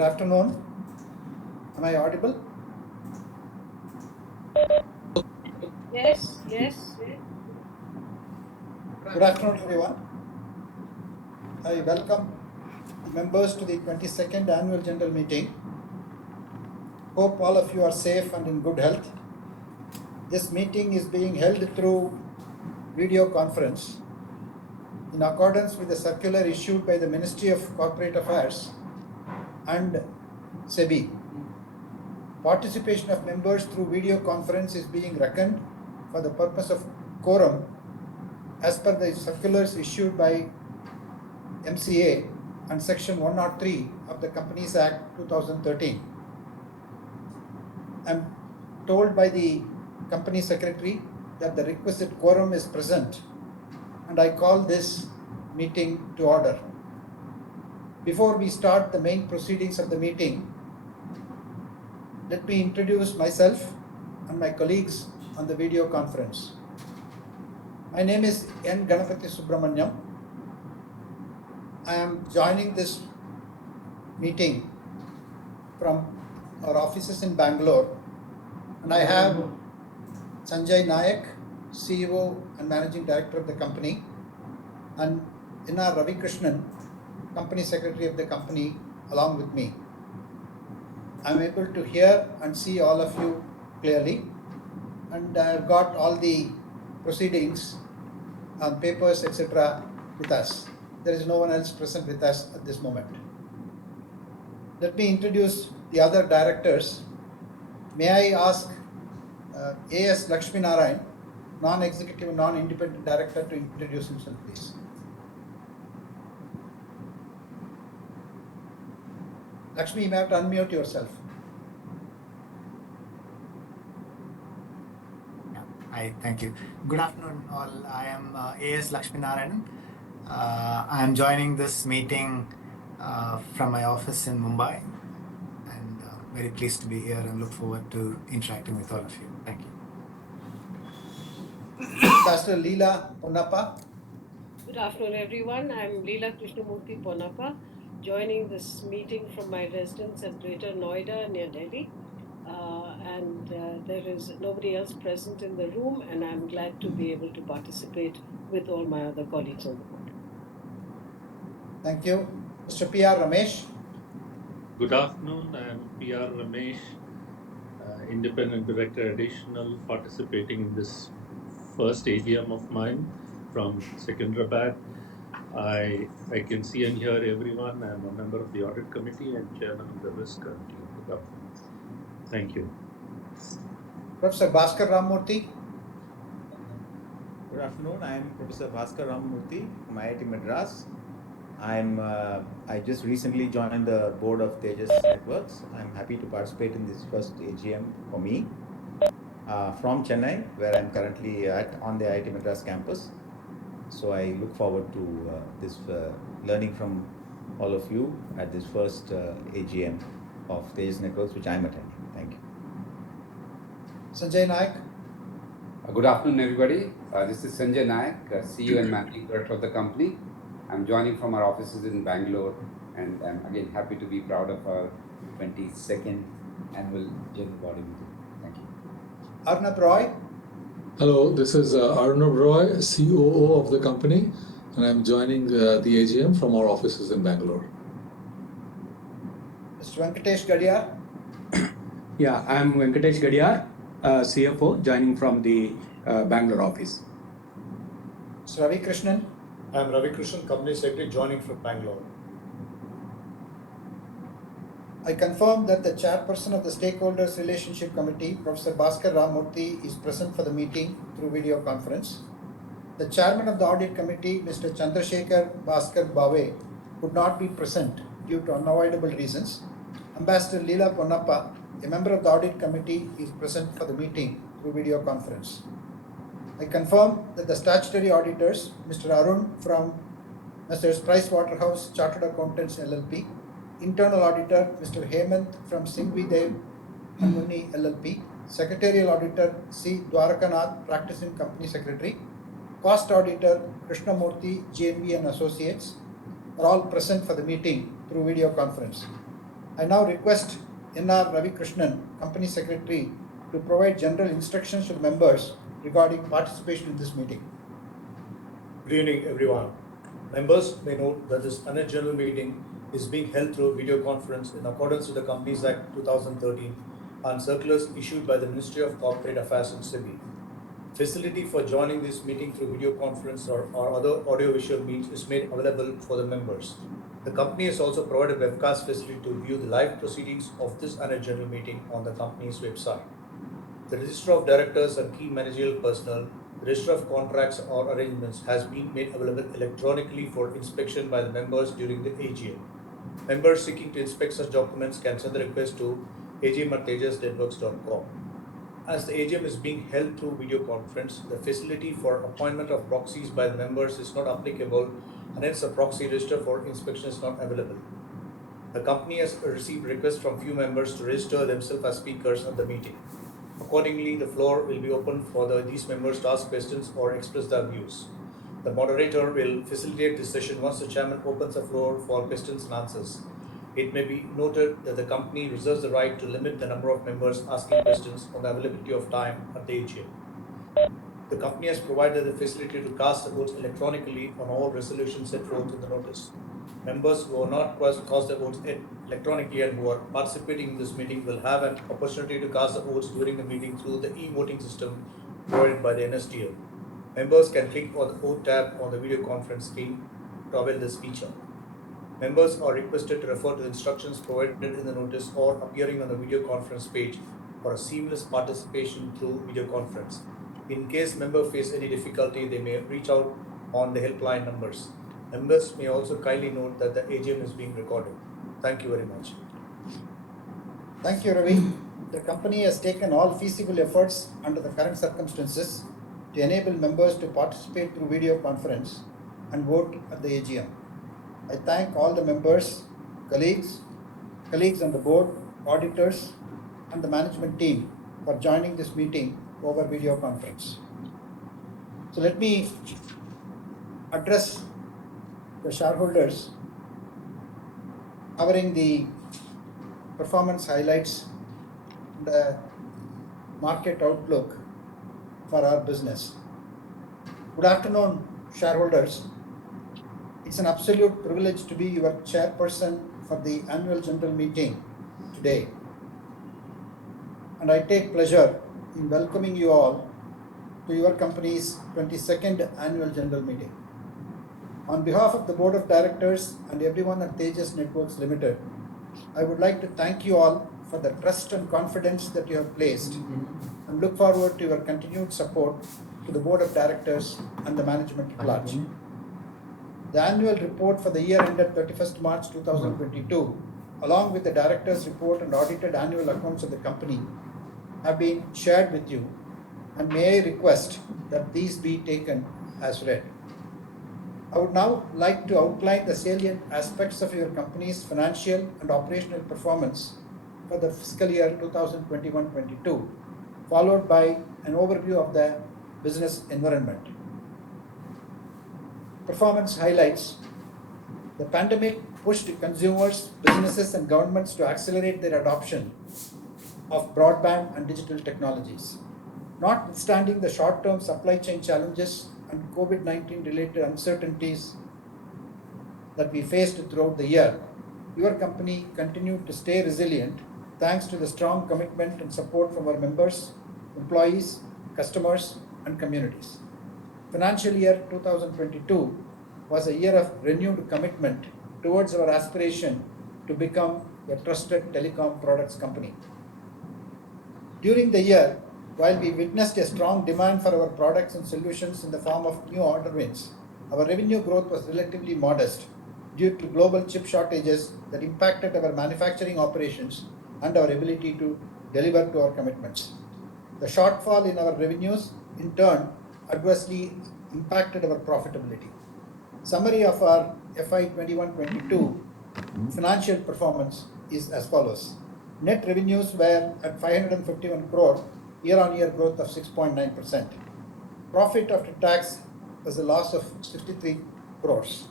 Good afternoon. Am I audible? Yes. Good afternoon, everyone. I welcome the members to the 22nd Annual General Meeting. Hope all of you are safe and in good health. This meeting is being held through video conference in accordance with the circular issued by the Ministry of Corporate Affairs and SEBI. Participation of members through video conference is being reckoned for the purpose of quorum as per the circulars issued by MCA and Section 103 of the Companies Act 2013. I am told by the Company Secretary that the requisite quorum is present, and I call this meeting to order. Before we start the main proceedings of the meeting, let me introduce myself and my colleagues on the video conference. My name is N. Ganapati Subramanyam. I am joining this meeting from our offices in Bangalore, and I have Sanjay Nayak, CEO and Managing Director of the company, and N.R. Ravikrishnan, Company Secretary of the company, along with me. I am able to hear and see all of you clearly, and I have got all the proceedings on papers, etc. with us. There is no one else present with us at this moment. Let me introduce the other directors. May I ask A.S. Lakshminarayan, non-executive, non-independent director, to introduce himself, please. Lakshmi, you may have to unmute yourself. Hi, thank you. Good afternoon, all. I am A.S. Lakshminarayan. I am joining this meeting from my office in Mumbai, and very pleased to be here and look forward to interacting with all of you. Thank you. Pastor Leela Ponnappa. Good afternoon, everyone. I'm Leela Krishnamurthy Ponnappa, joining this meeting from my residence at Greater Noida near Delhi. There is nobody else present in the room, and I'm glad to be able to participate with all my other colleagues on the board. Thank you. Mr. P.R. Ramesh. Good afternoon. I am P.R. Ramesh, Independent Director Additional, participating in this first AGM of mine from Secunderabad. I can see and hear everyone. I am a member of the Audit Committee and Chairman of the Risk Committee of the company. Thank you. Professor Bhaskar Ramamurthy. Good afternoon. I am Professor Bhaskar Ramamurthy from IIT Madras. I just recently joined the board of Tejas Networks. I'm happy to participate in this first AGM for me from Chennai, where I'm currently on the IIT Madras campus. So I look forward to this learning from all of you at this first AGM of Tejas Networks, which I'm attending. Thank you. Sanjay Nayak. Good afternoon, everybody. This is Sanjay Nayak, CEO and Managing Director of the company. I'm joining from our offices in Bangalore, and I'm again happy to be proud of our 22nd annual general body meeting. Thank you. Arnab Roy. Hello, this is Arnab Roy, COO of the company, and I'm joining the AGM from our offices in Bangalore. Mr. Venkatesh Gadiyar. Yeah, I'm Venkatesh Gadiyar, CFO, joining from the Bangalore office. Mr. Ravi Krishnan. I'm Ravi Krishnan, Company Secretary, joining from Bangalore. I confirm that the chairperson of the Stakeholders Relationship Committee, Professor Bhaskar Ramamurthy, is present for the meeting through video conference. The chairman of the Audit Committee, Mr. Chandrasekhar Bhaskar Bhave, could not be present due to unavoidable reasons. Ambassador Leela Ponnappa, a member of the Audit Committee, is present for the meeting through video conference. I confirm that the statutory auditors, Mr. Arun from Messrs. Pricewaterhouse Chartered Accountants LLP, internal auditor, Mr. Hemant from Singhvi Dev and Munni LLP, secretarial auditor, C. Dwarakanath, practicing company secretary, cost auditor, Krishnamurthy, JNV and Associates, are all present for the meeting through video conference. I now request N.R. Ravikrishnan, Company Secretary, to provide general instructions to members regarding participation in this meeting. Good evening, everyone. Members may note that this annual general meeting is being held through video conference in accordance with the Companies Act 2013 and circulars issued by the Ministry of Corporate Affairs and SEBI. Facility for joining this meeting through video conference or other audiovisual means is made available for the members. The company has also provided webcast facility to view the live proceedings of this annual general meeting on the company's website. The Register of Directors and key managerial personnel, the Register of Contracts or Arrangements has been made available electronically for inspection by the members during the AGM. Members seeking to inspect such documents can send the request to agm@tejasnetworks.com. As the AGM is being held through video conference, the facility for appointment of proxies by the members is not applicable, and hence a proxy register for inspection is not available. The company has received requests from few members to register themselves as speakers at the meeting. Accordingly, the floor will be open for these members to ask questions or express their views. The moderator will facilitate this session once the chairman opens the floor for questions and answers. It may be noted that the company reserves the right to limit the number of members asking questions on the availability of time at the AGM. The company has provided the facility to cast the votes electronically on all resolutions set forth in the notice. Members who are not cast the votes electronically and who are participating in this meeting will have an opportunity to cast the votes during the meeting through the e-voting system provided by the NSDL. Members can click on the Vote tab on the video conference screen to avail this feature. Members are requested to refer to the instructions provided in the notice or appearing on the video conference page for a seamless participation through video conference. In case members face any difficulty, they may reach out on the helpline numbers. Members may also kindly note that the AGM is being recorded. Thank you very much. Thank you, Ravi. The company has taken all feasible efforts under the current circumstances to enable members to participate through video conference and vote at the AGM. I thank all the members, colleagues on the board, auditors, and the management team for joining this meeting over video conference. So let me address the shareholders covering the performance highlights, the market outlook for our business. Good afternoon, shareholders. It's an absolute privilege to be your chairperson for the annual general meeting today. And I take pleasure in welcoming you all to your company's 22nd annual general meeting. On behalf of the Board of Directors and everyone at Tejas Networks Limited, I would like to thank you all for the trust and confidence that you have placed and look forward to your continued support to the Board of Directors and the management at large. The annual report for the year ended 31st March 2022, along with the Directors' report and audited annual accounts of the company, have been shared with you, and may I request that these be taken as read. I would now like to outline the salient aspects of your company's financial and operational performance for the fiscal year 2021-22, followed by an overview of the business environment. Performance highlights. The pandemic pushed consumers, businesses, and governments to accelerate their adoption of broadband and digital technologies. Notwithstanding the short-term supply chain challenges and COVID-19 related uncertainties that we faced throughout the year, your company continued to stay resilient thanks to the strong commitment and support from our members, employees, customers, and communities. Financial year 2022 was a year of renewed commitment towards our aspiration to become a trusted telecom products company. During the year, while we witnessed a strong demand for our products and solutions in the form of new order wins, our revenue growth was relatively modest due to global chip shortages that impacted our manufacturing operations and our ability to deliver to our commitments. The shortfall in our revenues, in turn, adversely impacted our profitability. Summary of our FY 21-22 financial performance is as follows. Net revenues were at 551 crore, year-on-year growth of 6.9%. Profit after tax was a loss of 63 crores.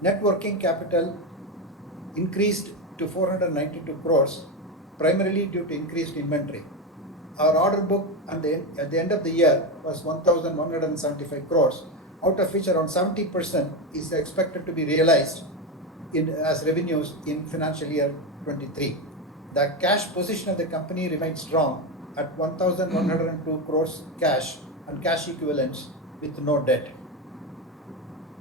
Net working capital increased to 492 crores, primarily due to increased inventory. Our order book at the end of the year was 1,175 crores, out of which around 70% is expected to be realized as revenues in financial year 23. The cash position of the company remains strong at 1,102 crores cash and cash equivalents with no debt.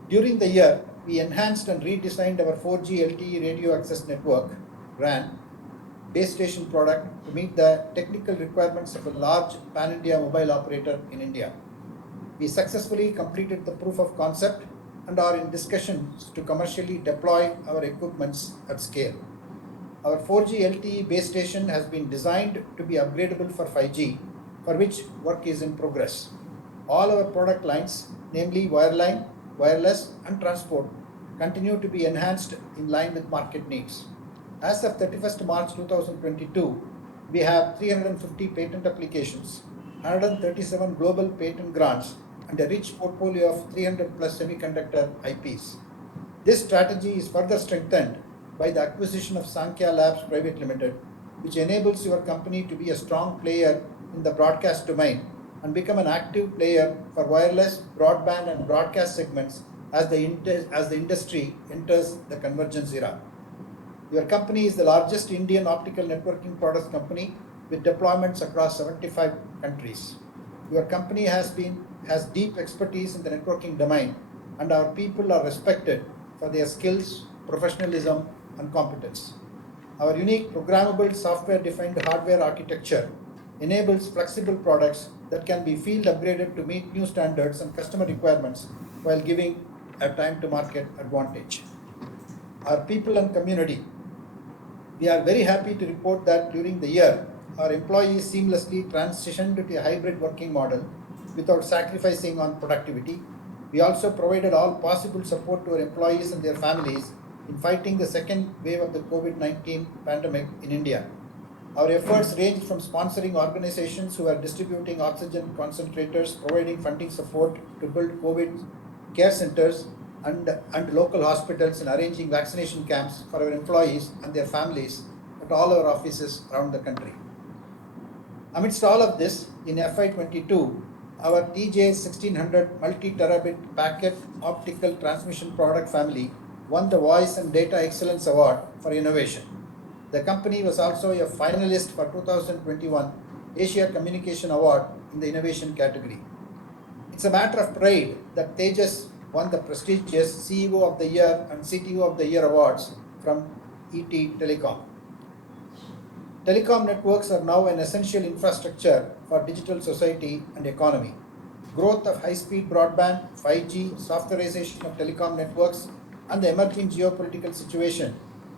During the year, we enhanced and redesigned our 4G LTE radio access network, RAN, base station product to meet the technical requirements of a large pan-India mobile operator in India. We successfully completed the proof of concept and are in discussions to commercially deploy our equipments at scale. Our 4G LTE base station has been designed to be upgradable for 5G, for which work is in progress. All our product lines, namely wireline, wireless, and transport, continue to be enhanced in line with market needs. As of 31st March 2022, we have 350 patent applications, 137 global patent grants, and a rich portfolio of 300 plus semiconductor IPs. This strategy is further strengthened by the acquisition of Sankhya Labs Private Limited, which enables your company to be a strong player in the broadcast domain and become an active player for wireless, broadband, and broadcast segments as the industry enters the convergence era. Your company is the largest Indian optical networking products company with deployments across 75 countries. Your company has deep expertise in the networking domain, and our people are respected for their skills, professionalism, and competence. Our unique programmable software-defined hardware architecture enables flexible products that can be field upgraded to meet new standards and customer requirements while giving a time-to-market advantage. Our people and community. We are very happy to report that during the year, our employees seamlessly transitioned to a hybrid working model without sacrificing on productivity. We also provided all possible support to our employees and their families in fighting the second wave of the COVID-19 pandemic in India. Our efforts range from sponsoring organizations who are distributing oxygen concentrators, providing funding support to build COVID care centers and local hospitals, and arranging vaccination camps for our employees and their families at all our offices around the country. Amidst all of this, in FY22, our TJ1600 multi-terabit packet optical transmission product family won the Voice and Data Excellence Award for Innovation. The company was also a finalist for 2021 Asia Communication Award in the Innovation category. It's a matter of pride that Tejas won the prestigious CEO of the Year and CTO of the Year awards from ET Telecom. Telecom networks are now an essential infrastructure for digital society and economy. Growth of high-speed broadband, 5G, softwarization of telecom networks, and the emerging geopolitical situation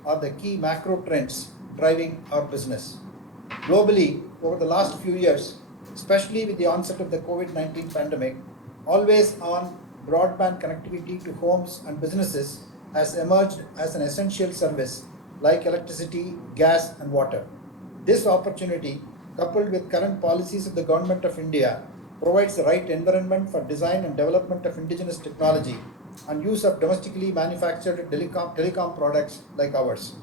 are the key macro trends driving our business. Globally, over the last few years, especially with the onset of the COVID-19 pandemic, always-on broadband connectivity to homes and businesses has emerged as an essential service like electricity, gas, and water. This opportunity, coupled with current policies of the Government of India, provides the right environment for design and development of indigenous technology and use of domestically manufactured telecom products like ours.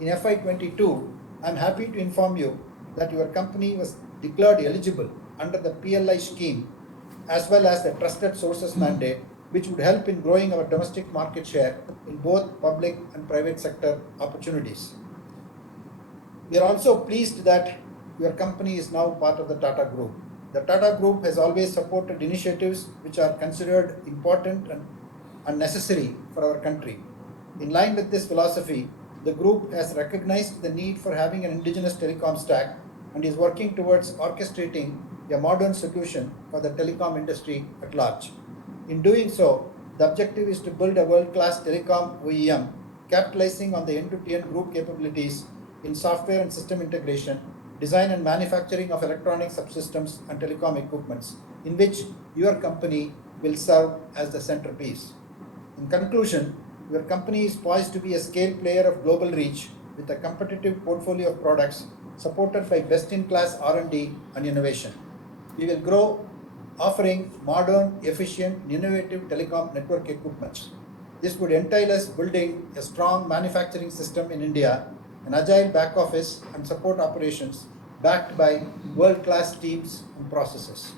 In FY22, I am happy to inform you that your company was declared eligible under the PLI scheme as well as the Trusted Sources mandate, which would help in growing our domestic market share in both public and private sector opportunities. We are also pleased that your company is now part of the Tata Group. The Tata Group has always supported initiatives which are considered important and necessary for our country. In line with this philosophy, the group has recognized the need for having an indigenous telecom stack and is working towards orchestrating a modern solution for the telecom industry at large. In doing so, the objective is to build a world-class telecom OEM, capitalizing on the end-to-end group capabilities in software and system integration, design and manufacturing of electronic subsystems and telecom equipments, in which your company will serve as the centerpiece. In conclusion, your company is poised to be a scale player of global reach with a competitive portfolio of products supported by best-in-class R&D and innovation. We will grow offering modern, efficient, and innovative telecom network equipment. This would entail us building a strong manufacturing system in India an agile back office and support operations backed by world-class teams and processes.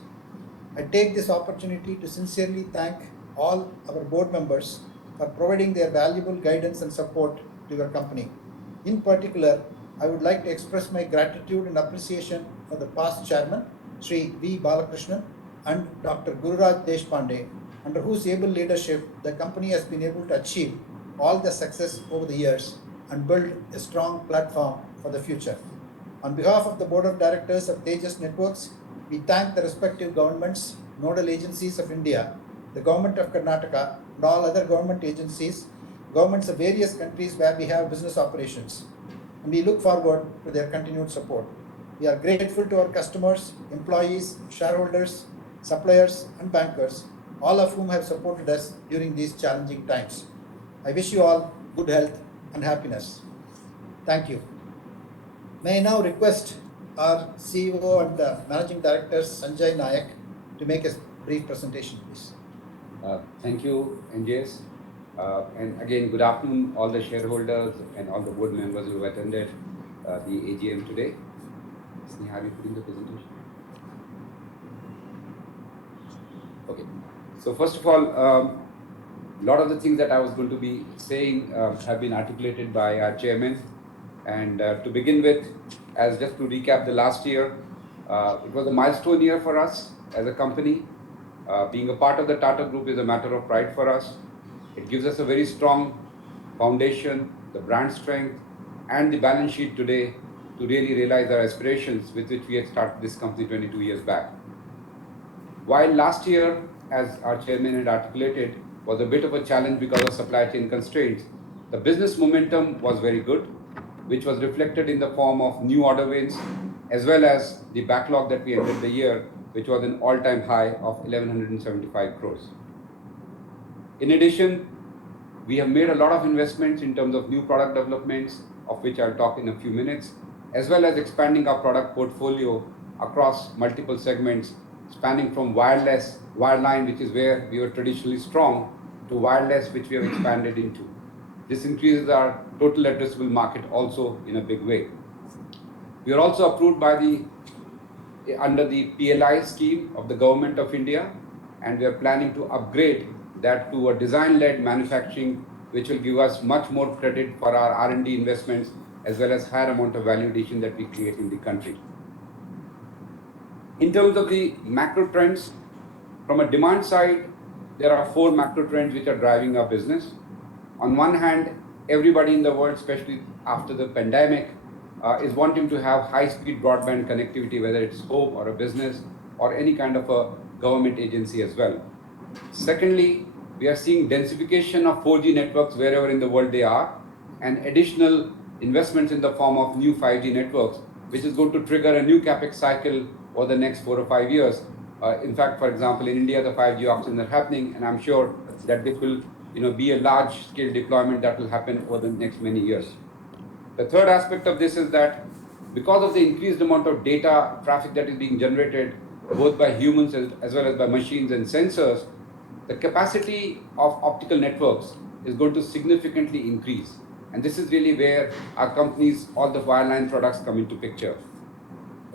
I take this opportunity to sincerely thank all our board members for providing their valuable guidance and support to your company. In particular, I would like to express my gratitude and appreciation for the past chairman, Sri V. Balakrishnan, and Dr. Gururaj Deshpande, under whose able leadership the company has been able to achieve all the success over the years and build a strong platform for the future. On behalf of the Board of Directors of Tejas Networks, we thank the respective governments, nodal agencies of India, the Government of Karnataka, and all other government agencies, governments of various countries where we have business operations. And we look forward to their continued support. We are grateful to our customers, employees, shareholders, suppliers, and bankers, all of whom have supported us during these challenging times. I wish you all good health and happiness. Thank you. May I now request our CEO and Managing Director, Sanjay Nayak, to make a brief presentation, please. Thank you, NJS. And again, good afternoon, all the shareholders and all the board members who attended the AGM today. Sneha, are you putting the presentation? Okay. So first of all, a lot of the things that I was going to be saying have been articulated by our chairman. And to begin with, as just to recap the last year, it was a milestone year for us as a company. Being a part of the Tata Group is a matter of pride for us. It gives us a very strong foundation, the brand strength, and the balance sheet today to really realize our aspirations with which we had started this company 22 years back. While last year, as our chairman had articulated, was a bit of a challenge because of supply chain constraints, the business momentum was very good, which was reflected in the form of new order wins, as well as the backlog that we ended the year, which was an all-time high of 1,175 crores. In addition, we have made a lot of investments in terms of new product developments, of which I'll talk in a few minutes, as well as expanding our product portfolio across multiple segments, spanning from wireless, wireline, which is where we were traditionally strong, to wireless, which we have expanded into. This increases our total addressable market also in a big way. We are also approved by under the PLI scheme of the Government of India, and we are planning to upgrade that to a design-led manufacturing, which will give us much more credit for our R&D investments, as well as higher amount of value addition that we create in the country. In terms of the macro trends, from a demand side, there are 4 macro trends which are driving our business. On one hand, everybody in the world, especially after the pandemic, is wanting to have high-speed broadband connectivity, whether it's home or a business or any kind of a government agency as well. Secondly, we are seeing densification of 4G networks wherever in the world they are, and additional investments in the form of new 5G networks, which is going to trigger a new capex cycle over the next 4 or 5 years. In fact, for example, in India, the 5G auctions are happening, and I'm sure that this will be a large-scale deployment that will happen over the next many years. The third aspect of this is that because of the increased amount of data traffic that is being generated, both by humans as well as by machines and sensors, the capacity of optical networks is going to significantly increase. And this is really where our companies, all the wireline products come into picture.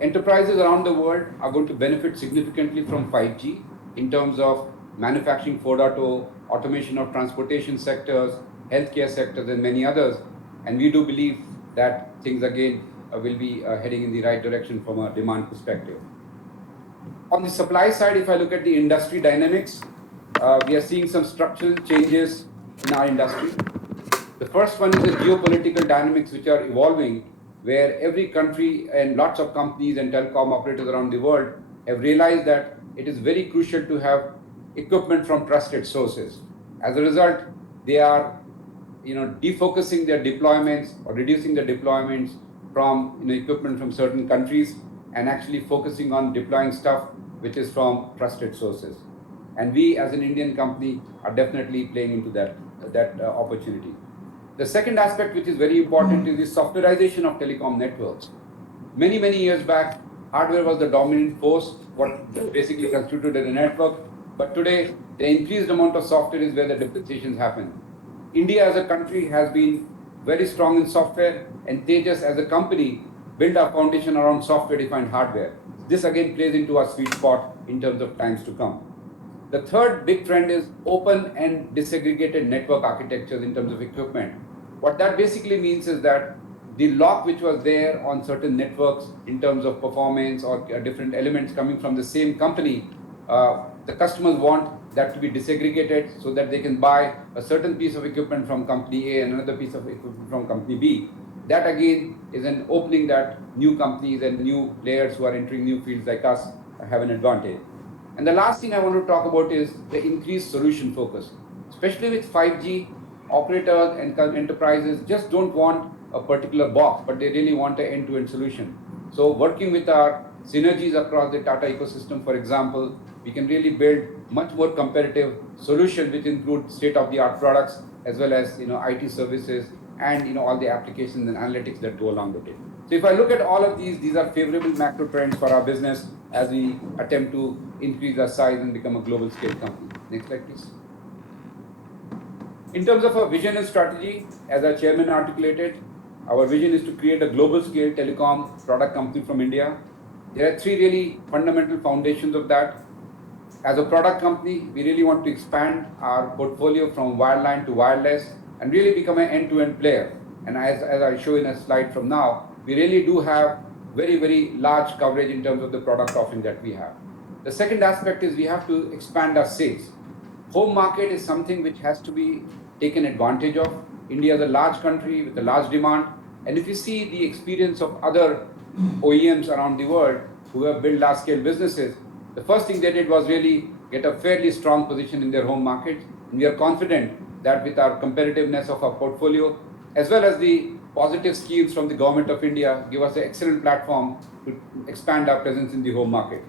Enterprises around the world are going to benefit significantly from 5G in terms of manufacturing 4.0, automation of transportation sectors, healthcare sectors, and many others. And we do believe that things again will be heading in the right direction from a demand perspective. On the supply side, if I look at the industry dynamics, we are seeing some structural changes in our industry. The first one is the geopolitical dynamics which are evolving, where every country and lots of companies and telecom operators around the world have realized that it is very crucial to have equipment from trusted sources. As a result, they are defocusing their deployments or reducing the deployments from equipment from certain countries and actually focusing on deploying stuff which is from trusted sources. And we as an Indian company are definitely playing into that opportunity. The second aspect which is very important is the softwarization of telecom networks. Many years back, hardware was the dominant force, what basically constituted a network. But today, the increased amount of software is where the differentiations happen. India as a country has been very strong in software, and Tejas as a company built our foundation around software-defined hardware. This again plays into our sweet spot in terms of times to come. The third big trend is open and disaggregated network architectures in terms of equipment. What that basically means is that the lock which was there on certain networks in terms of performance or different elements coming from the same company, the customers want that to be disaggregated so that they can buy a certain piece of equipment from company A and another piece of equipment from company B. That again is an opening that new companies and new players who are entering new fields like us have an advantage. And the last thing I want to talk about is the increased solution focus. Especially with 5G, operators and enterprises just don't want a particular box, but they really want an end-to-end solution. So working with our synergies across the Tata ecosystem, for example, we can really build much more competitive solution which include state-of-the-art products as well as IT services and all the applications and analytics that go along with it. So if I look at all of these are favorable macro trends for our business as we attempt to increase our size and become a global scale company. Next slide, please. In terms of our vision and strategy, as our chairman articulated, our vision is to create a global scale telecom product company from India. There are three really fundamental foundations of that. As a product company, we really want to expand our portfolio from wireline to wireless and really become an end-to-end player. And as I show in a slide from now, we really do have very, very large coverage in terms of the product offering that we have. The second aspect is we have to expand our sales. Home market is something which has to be taken advantage of. India is a large country with a large demand. And if you see the experience of other OEMs around the world who have built large-scale businesses, the first thing they did was really get a fairly strong position in their home market. And we are confident that with our competitiveness of our portfolio, as well as the positive schemes from the government of India, give us an excellent platform to expand our presence in the home market.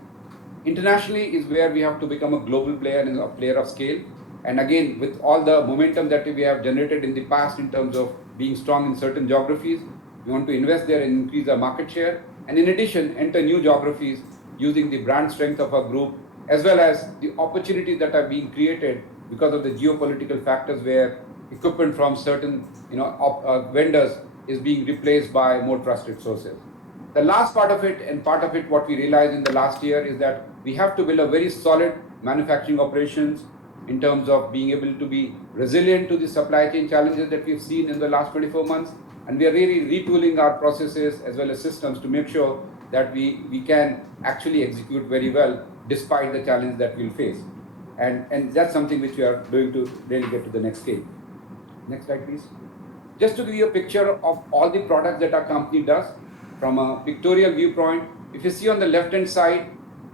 Internationally is where we have to become a global player and a player of scale. And again, with all the momentum that we have generated in the past in terms of being strong in certain geographies, we want to invest there and increase our market share. And in addition, enter new geographies using the brand strength of our group, as well as the opportunities that are being created because of the geopolitical factors where equipment from certain vendors is being replaced by more trusted sources. The last part of it, and part of it what we realized in the last year, is that we have to build a very solid manufacturing operations in terms of being able to be resilient to the supply chain challenges that we've seen in the last 24 months. And we are really retooling our processes as well as systems to make sure that we can actually execute very well despite the challenge that we'll face. And that's something which we are doing to really get to the next scale. Next slide, please. Just to give you a picture of all the products that our company does from a pictorial viewpoint, if you see on the left-hand side,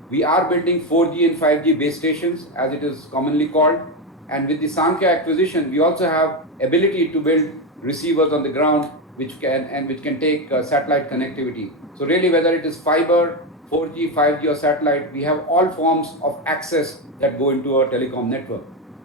we are building 4G and 5G base stations, as it is commonly called. And with the Sanjay acquisition, we also have ability to build receivers on the ground which can take satellite connectivity. So really, whether it is fiber, 4G, 5G or satellite, we have all forms of access that go into our telecom network.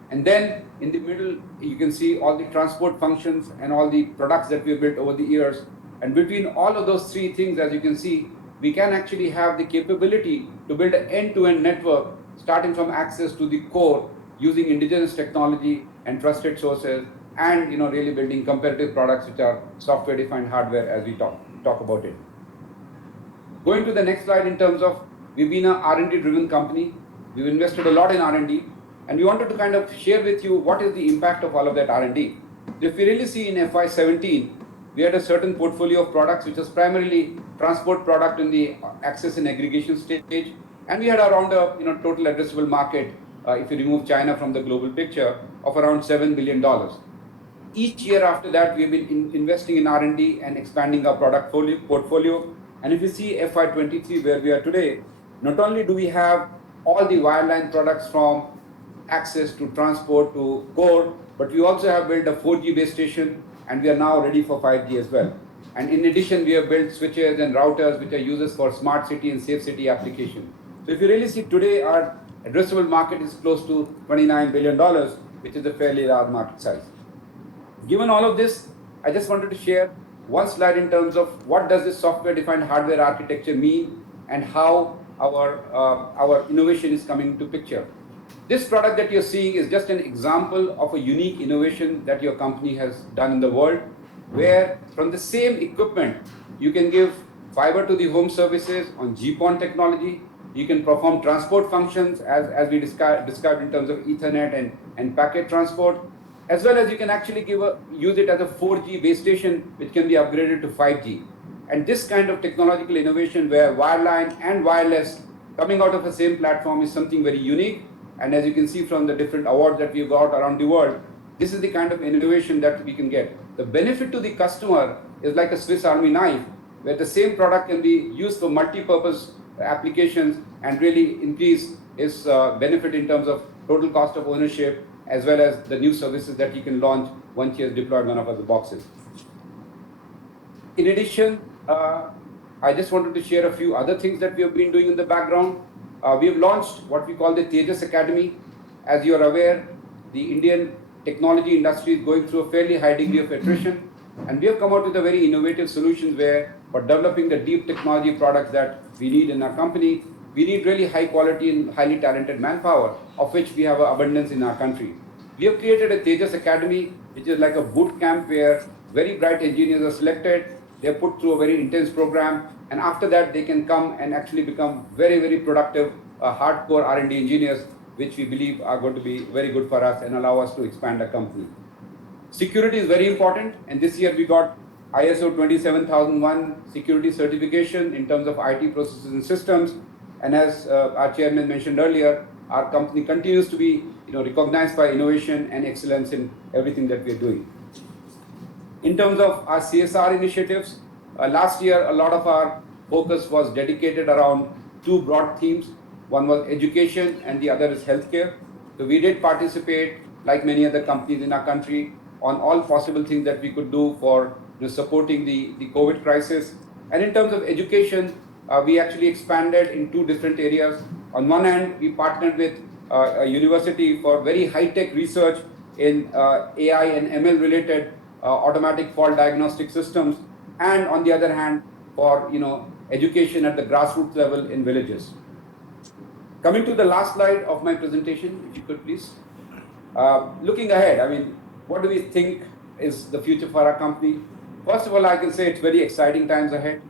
And then in the middle, you can see all the transport functions and all the products that we have built over the years. And between all of those three things, as you can see, we can actually have the capability to build an end-to-end network, starting from access to the core, using indigenous technology and trusted sources, and really building competitive products which are software-defined hardware as we talk about it. Going to the next slide, in terms of we've been an R&D driven company. We've invested a lot in R&D, and we wanted to kind of share with you what is the impact of all of that R&D. If we really see in FY17, we had a certain portfolio of products which was primarily transport product in the access and aggregation stage, and we had around a total addressable market, if you remove China from the global picture, of around $7 billion. Each year after that, we have been investing in R&D and expanding our product portfolio. And if you see FY23, where we are today, not only do we have all the wireline products from access to transport to core, but we also have built a 4G base station, and we are now ready for 5G as well. And in addition, we have built switches and routers which are used for smart city and safe city application. So if you really see today, our addressable market is close to $29 billion, which is a fairly large market size. Given all of this, I just wanted to share one slide in terms of what does this software-defined hardware architecture mean and how our innovation is coming into picture. This product that you're seeing is just an example of a unique innovation that your company has done in the world. where from the same equipment, you can give fiber to the home services on GPON technology. You can perform transport functions as we described in terms of Ethernet and packet transport, as well as you can actually use it as a 4G base station, which can be upgraded to 5G. And this kind of technological innovation where wireline and wireless coming out of the same platform is something very unique. And as you can see from the different awards that we've got around the world, this is the kind of innovation that we can get. The benefit to the customer is like a Swiss Army knife, where the same product can be used for multi-purpose applications and really increase its benefit in terms of total cost of ownership, as well as the new services that you can launch once you have deployed one of the boxes. In addition, I just wanted to share a few other things that we have been doing in the background. We have launched what we call the Tejas Academy. As you are aware, the Indian technology industry is going through a fairly high degree of attrition, and we have come out with a very innovative solutions where for developing the deep technology products that we need in our company, we need really high quality and highly talented manpower, of which we have abundance in our country. We have created a Tejas Academy, which is like a boot camp where very bright engineers are selected. They are put through a very intense program, and after that they can come and actually become very, very productive, hardcore R&D engineers, which we believe are going to be very good for us and allow us to expand our company. Security is very important, and this year we got ISO 27001 security certification in terms of IT processes and systems. And as our chairman mentioned earlier, our company continues to be recognized by innovation and excellence in everything that we are doing. In terms of our CSR initiatives, last year a lot of our focus was dedicated around two broad themes. One was education and the other is healthcare. So we did participate, like many other companies in our country, on all possible things that we could do for supporting the COVID crisis. And in terms of education, we actually expanded in two different areas. On one hand, we partnered with a university for very high-tech research in AI and ML related automatic fault diagnostic systems, and on the other hand, for education at the grassroots level in villages. Coming to the last slide of my presentation, if you could please. Looking ahead, I mean, what do we think is the future for our company? First of all, I can say it's very exciting times ahead.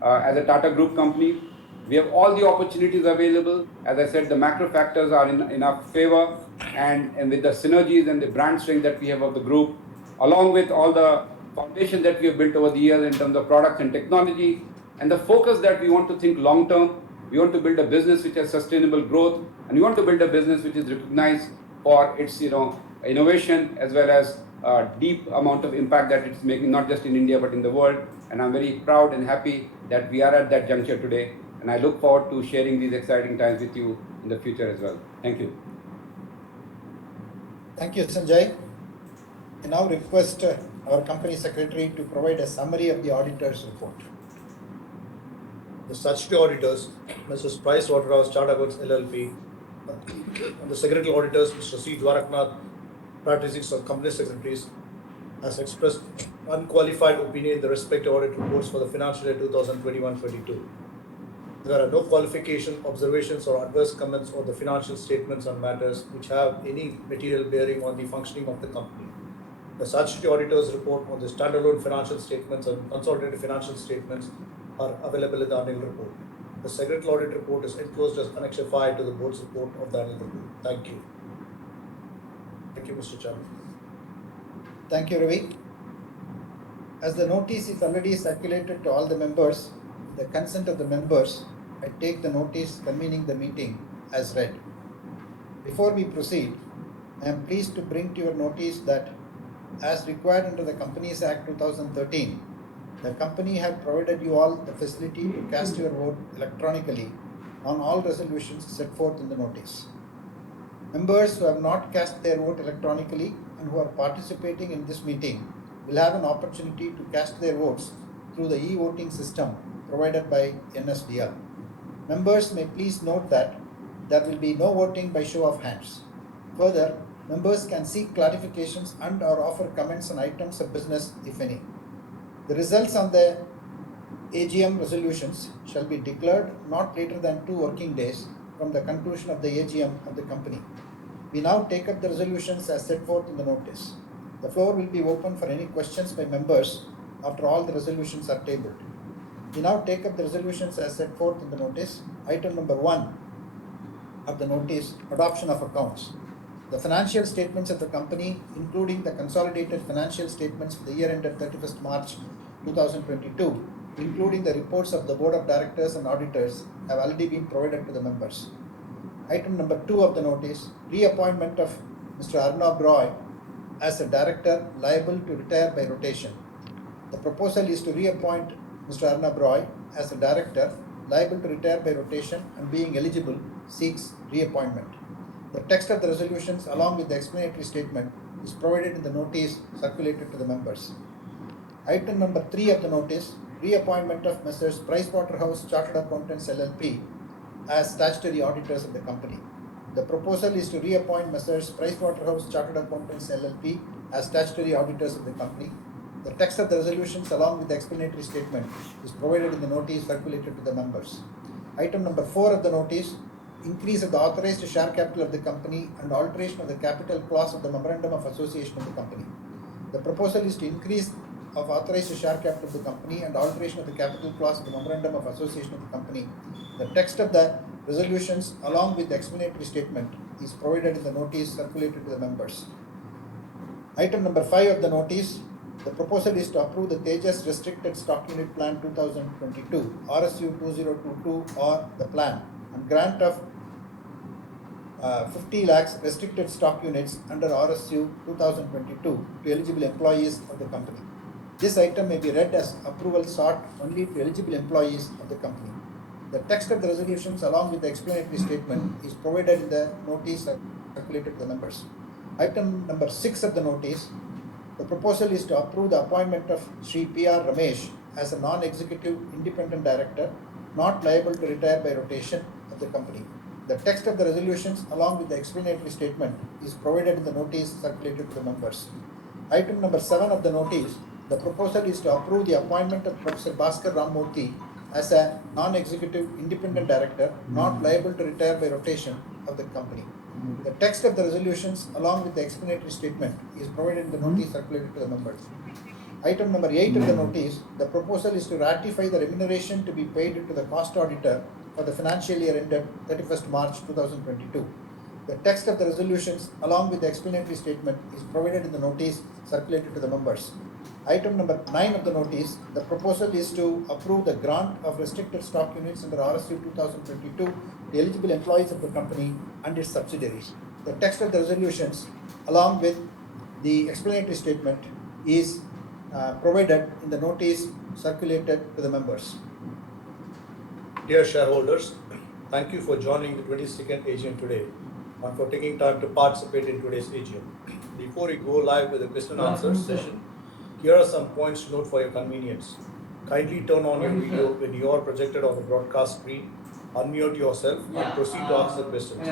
As a Tata Group company, we have all the opportunities available. As I said, the macro factors are in our favor, and with the synergies and the brand strength that we have of the group, along with all the foundation that we have built over the years in terms of products and technology, and the focus that we want to think long term. We want to build a business which has sustainable growth, and we want to build a business which is recognized for its innovation as well as deep amount of impact that it's making, not just in India but in the world. And I'm very proud and happy that we are at that juncture today, and I look forward to sharing these exciting times with you in the future as well. Thank you. Thank you, Sanjay. I now request our company secretary to provide a summary of the auditor's report. The statutory auditors, Mrs. Pricewaterhouse Chartered Accountants LLP, and the secretarial auditors, Mr. C. Dwaraknath, practicing company secretaries, has expressed unqualified opinion in the respective audit reports for the financial year 2021-22. There are no qualification, observations, or adverse comments on the financial statements on matters which have any material bearing on the functioning of the company. The statutory auditor's report on the standalone financial statements and consolidated financial statements are available in the annual report. The secretarial audit report is enclosed as Annexure 5 to the board's report of the annual report. Thank you. Thank you, Mr. Chairman. Thank you, Ravi. As the notice is already circulated to all the members, with the consent of the members, I take the notice convening the meeting as read. Before we proceed, I am pleased to bring to your notice that, as required under the Companies Act 2013, the company had provided you all the facility to cast your vote electronically on all resolutions set forth in the notice. Members who have not cast their vote electronically and who are participating in this meeting will have an opportunity to cast their votes through the e-voting system provided by NSDL. Members may please note that there will be no voting by show of hands. Further, members can seek clarifications and/or offer comments on items of business, if any. The results on the AGM resolutions shall be declared not later than 2 working days from the conclusion of the AGM of the company. We now take up the resolutions as set forth in the notice. The floor will be open for any questions by members after all the resolutions are tabled. We now take up the resolutions as set forth in the notice. Item number 1 of the notice, adoption of accounts. The financial statements of the company, including the consolidated financial statements for the year ended 31st March 2022, including the reports of the Board of Directors and Auditors, have already been provided to the members. Item number 2 of the notice, reappointment of Mr. Arnab Roy as a director liable to retire by rotation. The proposal is to reappoint Mr. Arnab Roy as a director liable to retire by rotation and being eligible seeks reappointment. The text of the resolutions along with the explanatory statement is provided in the notice circulated to the members. Item number 3 of the notice, reappointment of Messrs. Pricewaterhouse Chartered Accountants LLP as statutory auditors of the company. The proposal is to reappoint Messrs. Pricewaterhouse Chartered Accountants LLP as statutory auditors of the company. The text of the resolutions along with the explanatory statement is provided in the notice circulated to the members. Item number 4 of the notice, increase of the authorized share capital of the company and alteration of the capital clause of the Memorandum of Association of the company. The proposal is to increase of authorized share capital of the company and alteration of the capital clause of the Memorandum of Association of the company. The text of the resolutions along with the explanatory statement is provided in the notice circulated to the members. Item number 5 of the notice, the proposal is to approve the Tejas Restricted Stock Unit Plan 2022, RSU 2022 or the plan, and grant of 50 lakhs restricted stock units under RSU 2022 to eligible employees of the company. This item may be read as approval sought only to eligible employees of the company. The text of the resolutions along with the explanatory statement is provided in the notice circulated to the members. Item number 6 of the notice, the proposal is to approve the appointment of Sri P.R. Ramesh as a non-executive independent director not liable to retire by rotation of the company. The text of the resolutions along with the explanatory statement is provided in the notice circulated to the members. Item number 7 of the notice, the proposal is to approve the appointment of Professor Bhaskar Ramamurthy as a non-executive independent director not liable to retire by rotation of the company. The text of the resolutions along with the explanatory statement is provided in the notice circulated to the members. Item number 8 of the notice, the proposal is to ratify the remuneration to be paid to the cost auditor for the financial year ended 31st March 2022. The text of the resolutions along with the explanatory statement is provided in the notice circulated to the members. Item number 9 of the notice, the proposal is to approve the grant of restricted stock units under RSU 2022 to eligible employees of the company and its subsidiaries. The text of the resolutions along with the explanatory statement is provided in the notice circulated to the members. Dear shareholders, thank you for joining the 22nd AGM today and for taking time to participate in today's AGM. Before we go live with the question and answer session, here are some points to note for your convenience. Kindly turn on your video when you are projected on the broadcast screen, unmute yourself and proceed to ask the questions.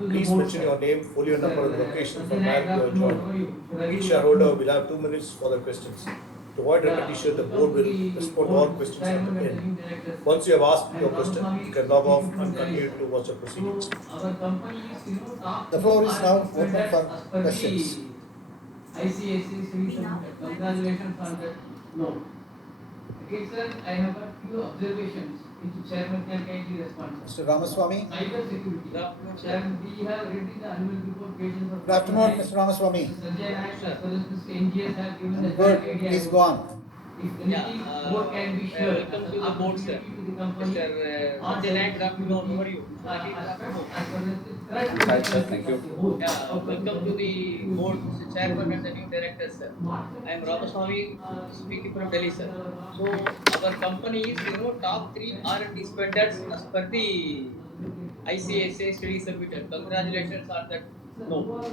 Please mention your name, full your number and location from where you are joining. Each shareholder will have 2 minutes for the questions. To avoid repetition, the board will respond to all questions at the end. Once you have asked your question, you can log off and continue to watch the proceedings. The floor is now open for questions. Congratulations on that note. Okay, sir, I have a few observations which Chairman can kindly respond. Mr. Ramaswamy. Cyber security. Chairman, we have read the annual report pages of. Good afternoon, Mr. Ramaswamy. Sanjay Nayak as well as Mr. NGS have given the Good. idea. Please go on. If anything, board can be shared. Welcome to the board, sir. Mr. Sanjay Nayak, good afternoon. How are you? Hi, sir. Thank you. Yeah, welcome to the board, Mr. Chairman and the new directors, sir. I am Ramaswamy speaking from Delhi, sir. So our company is, top 3 R&D spenders as per the ICSA study submitted. Congratulations on that. No.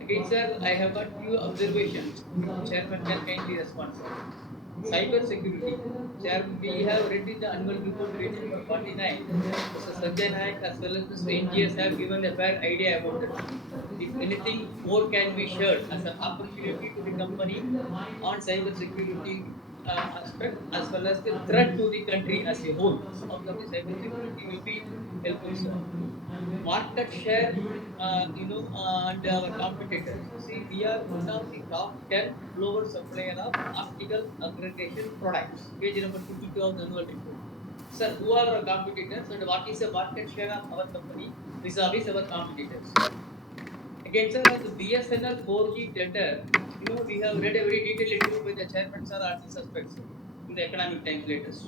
Again, sir, I have got few observations. Chairman can kindly respond, sir. Cyber security. Chairman, we have read in the annual report page number 49. Mr. Sanjay Nayak as well as Mr. NGS have given a fair idea about it. If anything more can be shared as an opportunity to the company on cyber security aspect as well as the threat to the country as a whole. Out of the cybersecurity will be helpful, sir. Market share, and our competitors. See, we are one of the top 10 global supplier of optical aggregation products. Page number 52 of the annual report. Sir, who are our competitors and what is the market share of our company vis-a-vis our competitors? Again, sir, on the BSNL 4G tender, we have read a very detailed interview by the chairman, sir, and the suspects, sir, in the Economic Times latest.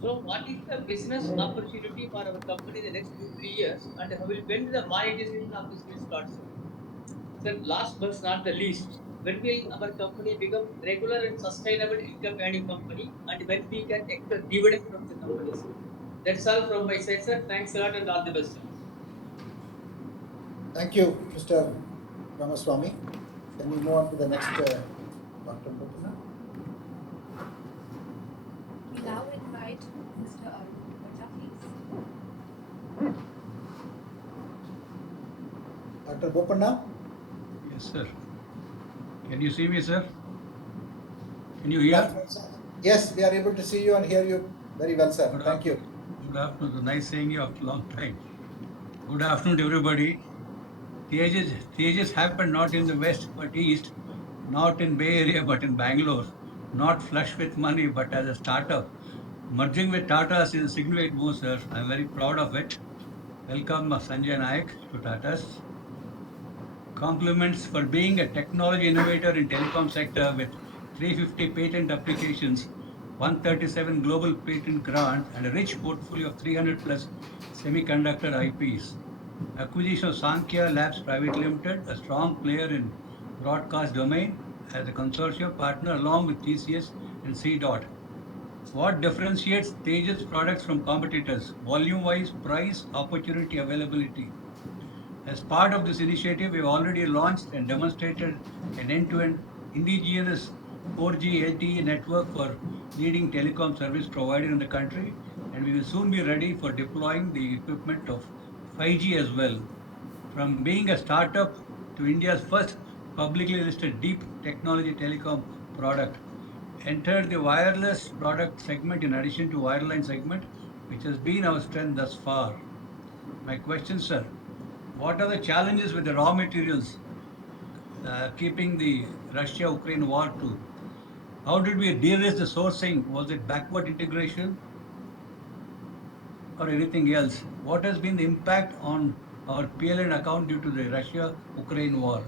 So, what is the business opportunity for our company in the next 2-3 years, and how will when the monetization of this will start, sir? Sir, last but not the least, when will our company become regular and sustainable income earning company, and when we can expect dividend from the company, sir? That's all from my side, sir. Thanks a lot and all the best, sir. Thank you, Mr. Ramaswamy. Can we move on to the next Dr. Bopana? We now invite Mr. Arun Bhatta, please. Dr. Bopana? Yes, sir. Can you see me, sir? Can you hear? Yes, we are able to see you and hear you very well, sir. Thank you. Good afternoon. Nice seeing you after a long time. Good afternoon to everybody. Tejas happened not in the west but east, not in Bay Area but in Bangalore, not flush with money but as a startup. Merging with Tatas is a significant move, sir. I'm very proud of it. Welcome Sanjay Nayak to Tatas. Compliments for being a technology innovator in telecom sector with 350 patent applications, 137 global patent grant, and a rich portfolio of 300 plus semiconductor IPs. Acquisition of Sankhya Labs Private Limited, a strong player in broadcast domain, as a consortium partner along with TCS and CDOT. What differentiates Tejas products from competitors? Volume-wise, price, opportunity, availability. As part of this initiative, we have already launched and demonstrated an end-to-end indigenous 4G LTE network for leading telecom service provider in the country, and we will soon be ready for deploying the equipment of 5G as well. From being a startup to India's first publicly listed deep technology telecom product, entered the wireless product segment in addition to wireline segment, which has been our strength thus far. My question, sir, what are the challenges with the raw materials keeping the Russia-Ukraine war to? How did we de-risk the sourcing? Was it backward integration or anything else? What has been the impact on our PLN account due to the Russia-Ukraine war?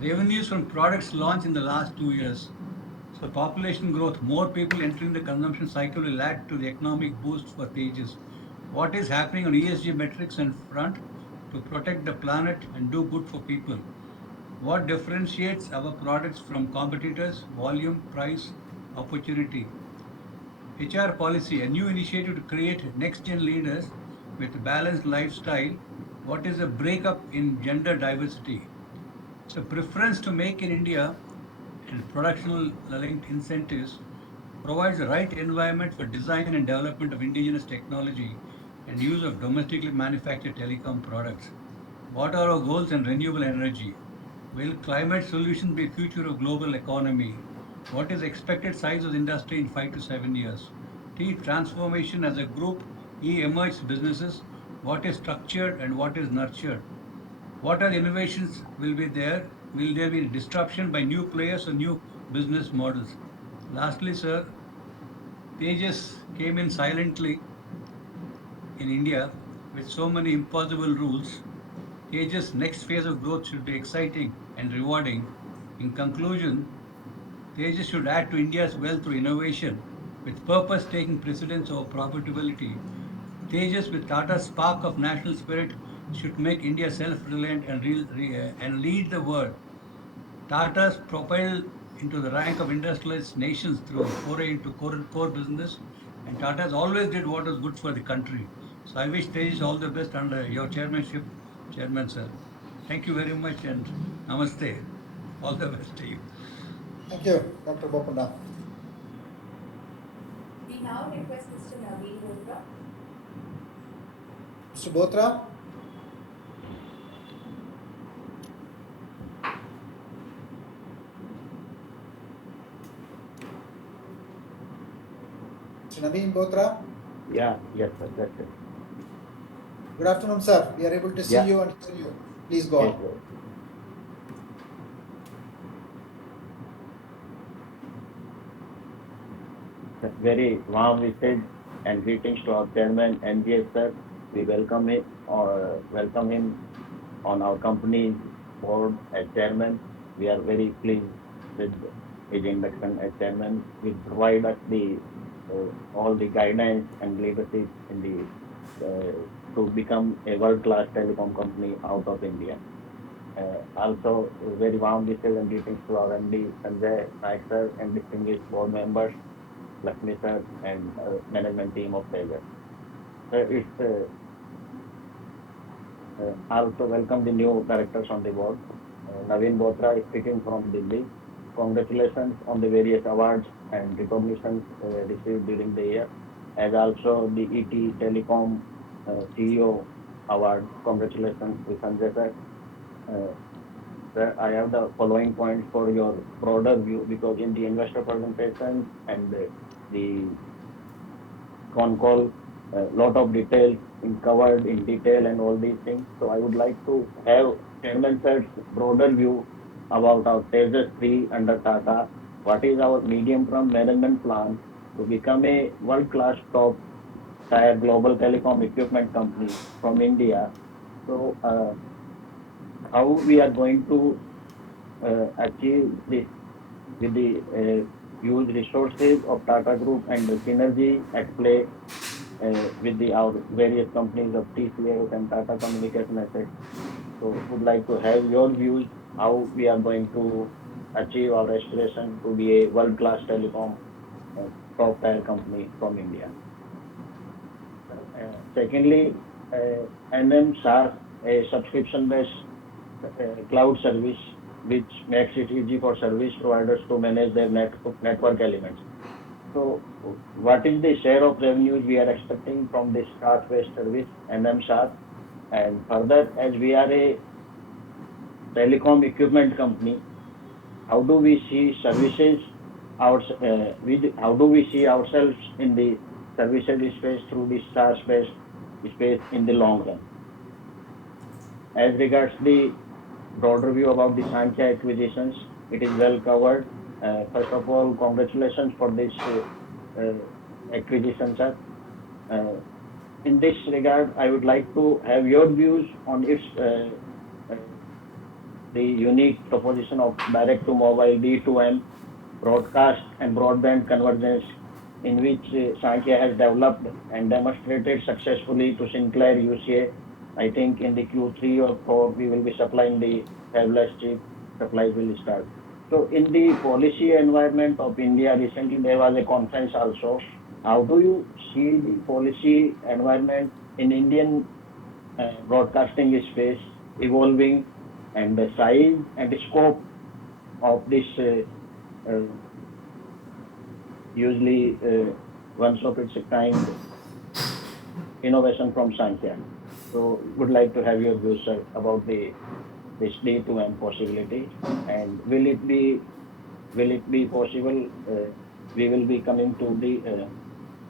Revenues from products launched in the last 2 years. So population growth, more people entering the consumption cycle will add to the economic boost for Tejas. What is happening on ESG metrics and front to protect the planet and do good for people? What differentiates our products from competitors? Volume, price, opportunity. HR policy, a new initiative to create next-gen leaders with balanced lifestyle. What is a breakup in gender diversity? So preference to make in India and production-linked incentives provides the right environment for design and development of indigenous technology and use of domestically manufactured telecom products. What are our goals in renewable energy? Will climate solutions be future of global economy? What is expected size of the industry in 5 to 7 years? T, transformation as a group. E, emerged businesses. What is structured and what is nurtured? What are the innovations will be there? Will there be disruption by new players or new business models? Lastly, sir, Tejas came in silently in India with so many impossible rules. Tejas' next phase of growth should be exciting and rewarding. In conclusion, Tejas should add to India's wealth through innovation, with purpose taking precedence over profitability. Tejas, with Tata's spark of national spirit, should make India self-reliant and lead the world. Tata's propelled into the rank of industrialized nations through foray into core business, and Tata's always did what was good for the country. So I wish Tejas all the best under your chairmanship, Chairman sir. Thank you very much and namaste. All the best to you. Thank you, Dr. Bopana. We now request Mr. Naveen Bothra. Mr. Bothra? Mr. Naveen Bothra. Yes, sir, that's it. Good afternoon, sir. We are able to see Yeah. you and hear you. Please go Yes, on. sir. Very warm wishes and greetings to our chairman, NGS sir. We welcome him on our company's board as chairman. We are very pleased with his induction as chairman. He provide us all the guidance and leadership in to become a world-class telecom company out of India. Also, very warm wishes and greetings to our MD Sanjay, Nayak sir, and distinguished board members, Lakshmi sir, and management team of Tejas. I also welcome the new directors on the board. Naveen Bothra is speaking from Delhi. Congratulations on the various awards and recognitions received during the year, as also the ET Telecom CEO award. Congratulations to Sanjay sir. Sir, I have the following points for your broader view, because in the investor presentation and the con call, a lot of details covered in detail and all these things. So I would like to have Chairman sir's broader view about our Tejas 3 under Tata. What is our medium-term management plan to become a world-class top-tier global telecom equipment company from India? So how we are going to achieve this with the huge resources of Tata Group and the synergy at play with our various companies of TCS and Tata Communication Assets. So would like to have your views how we are going to achieve our aspiration to be a world-class telecom top-tier company from India. Secondly, SaaS, a subscription-based cloud service which makes it easy for service providers to manage their network elements. So what is the share of revenues we are expecting from this SaaS-based service, SaaS? And further, as we are a telecom equipment company, how do we see services? How do we see ourselves in the services space through the SaaS-based space in the long run? As regards the broader view about the Sanjay acquisitions, it is well covered. First of all, congratulations for this acquisition, sir. In this regard, I would like to have your views on its the unique proposition of direct to mobile D2M broadcast and broadband convergence, in which Sanjay has developed and demonstrated successfully to Sinclair UCA. I think in the Q3 or 4 we will be supplying the fabulous chip. Supplies will start. So in the policy environment of India, recently there was a conference also. How do you see the policy environment in Indian broadcasting space evolving, and the size and the scope of this usually once of its kind innovation from Sanjay? So would like to have your views, sir, about this D2M possibility, and will it be possible? We will be coming to the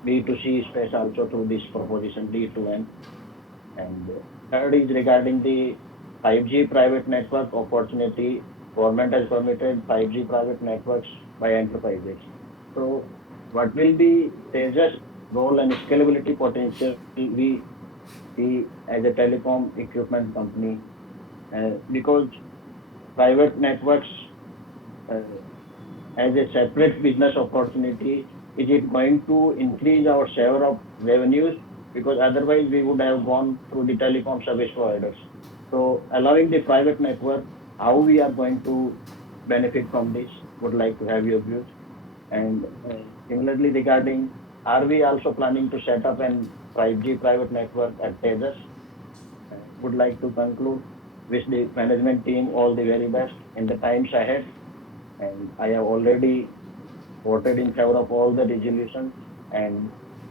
B2C space also through this proposition D2M. And third is regarding the 5G private network opportunity. Government has permitted 5G private networks by enterprises. So what will be Tejas' role and scalability potential we see as a telecom equipment company? Because private networks as a separate business opportunity, is it going to increase our share of revenues? Because otherwise we would have gone through the telecom service providers. So allowing the private network, how we are going to benefit from this? Would like to have your views. And similarly regarding, are we also planning to set up an 5G private network at Tejas? Would like to conclude. Wish the management team all the very best in the times ahead. And I have already voted in favor of all the resolutions and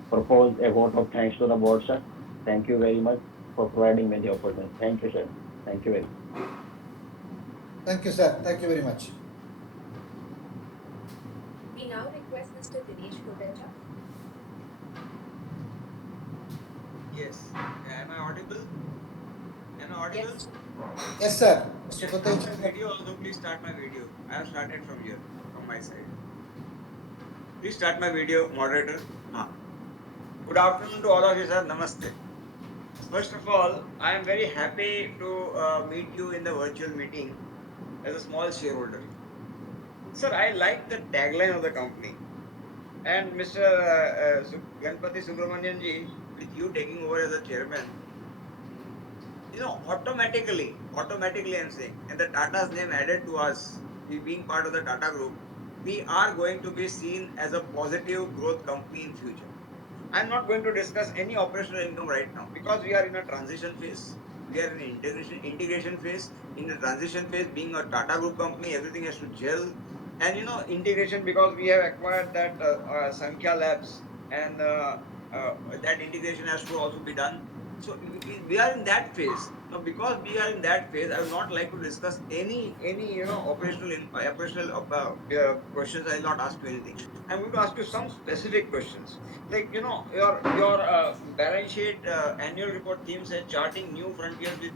propose a vote of thanks to the board, sir. Thank you very much for providing me the opportunity. Thank you, sir. Thank you very much. Thank you, sir. Thank you very much. We now request Mr. Tejas. Yes. Am I audible? Am I audible? Yes. Yes, sir. Mr. Start Kotecha. my video also. Please start my video. I have started from here, from my side. Please start my video, moderator. Good afternoon to all of you, sir. Namaste. First of all, I am very happy to meet you in the virtual meeting as a small shareholder. Sir, I like the tagline of the company. And Mr. Ganpati Subramanian ji, with you taking over as the chairman, automatically I'm saying, and the Tata's name added to us, we being part of the Tata group, we are going to be seen as a positive growth company in future. I'm not going to discuss any operational income right now because we are in a transition phase. We are in an integration phase. In the transition phase, being a Tata Group company, everything has to gel. And integration, because we have acquired that Sankhya Labs, and that integration has to also be done. So we are in that phase now. Because we are in that phase, I would not like to discuss any operational questions. I will not ask you anything. I'm going to ask you some specific questions. Like your balance sheet annual report theme says charting new frontiers with,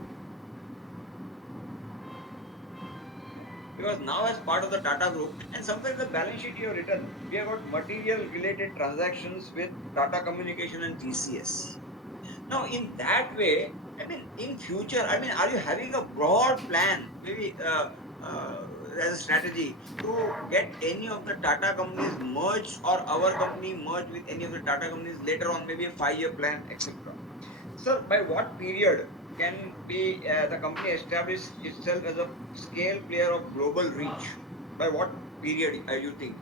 because now as part of the Tata group, and somewhere in the balance sheet you have written we have got material related transactions with Tata Communication and TCS. Now, in that way, I mean, in future, I mean, are you having a broad plan, maybe as a strategy to get any of the Tata companies merged, or our company merged with any of the Tata companies later on, maybe a 5-year plan, etc. So, by what period can be the company establish itself as a scale player of global reach? By what period you think?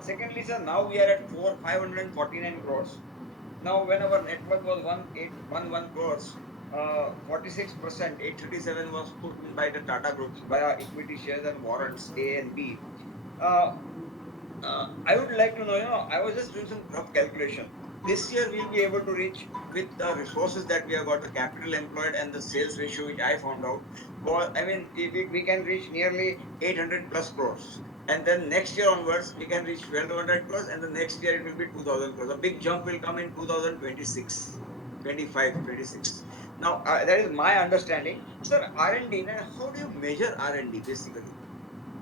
Secondly, sir, now we are at 549 crores. Now, when our net worth was 1811 crores, 46%, 837 was put in by the Tata groups via equity shares and warrants A and B. I would like to know, I was just doing some rough calculation. This year we'll be able to reach, with the resources that we have got, the capital employed and the sales ratio, which I found out. I mean, we can reach nearly 800 plus crores. And then next year onwards, we can reach 1200 crores, and the next year it will be 2000 crores. A big jump will come in 2026, 25, 26. Now, that is my understanding. Sir, R&D, now how do you measure R&D basically?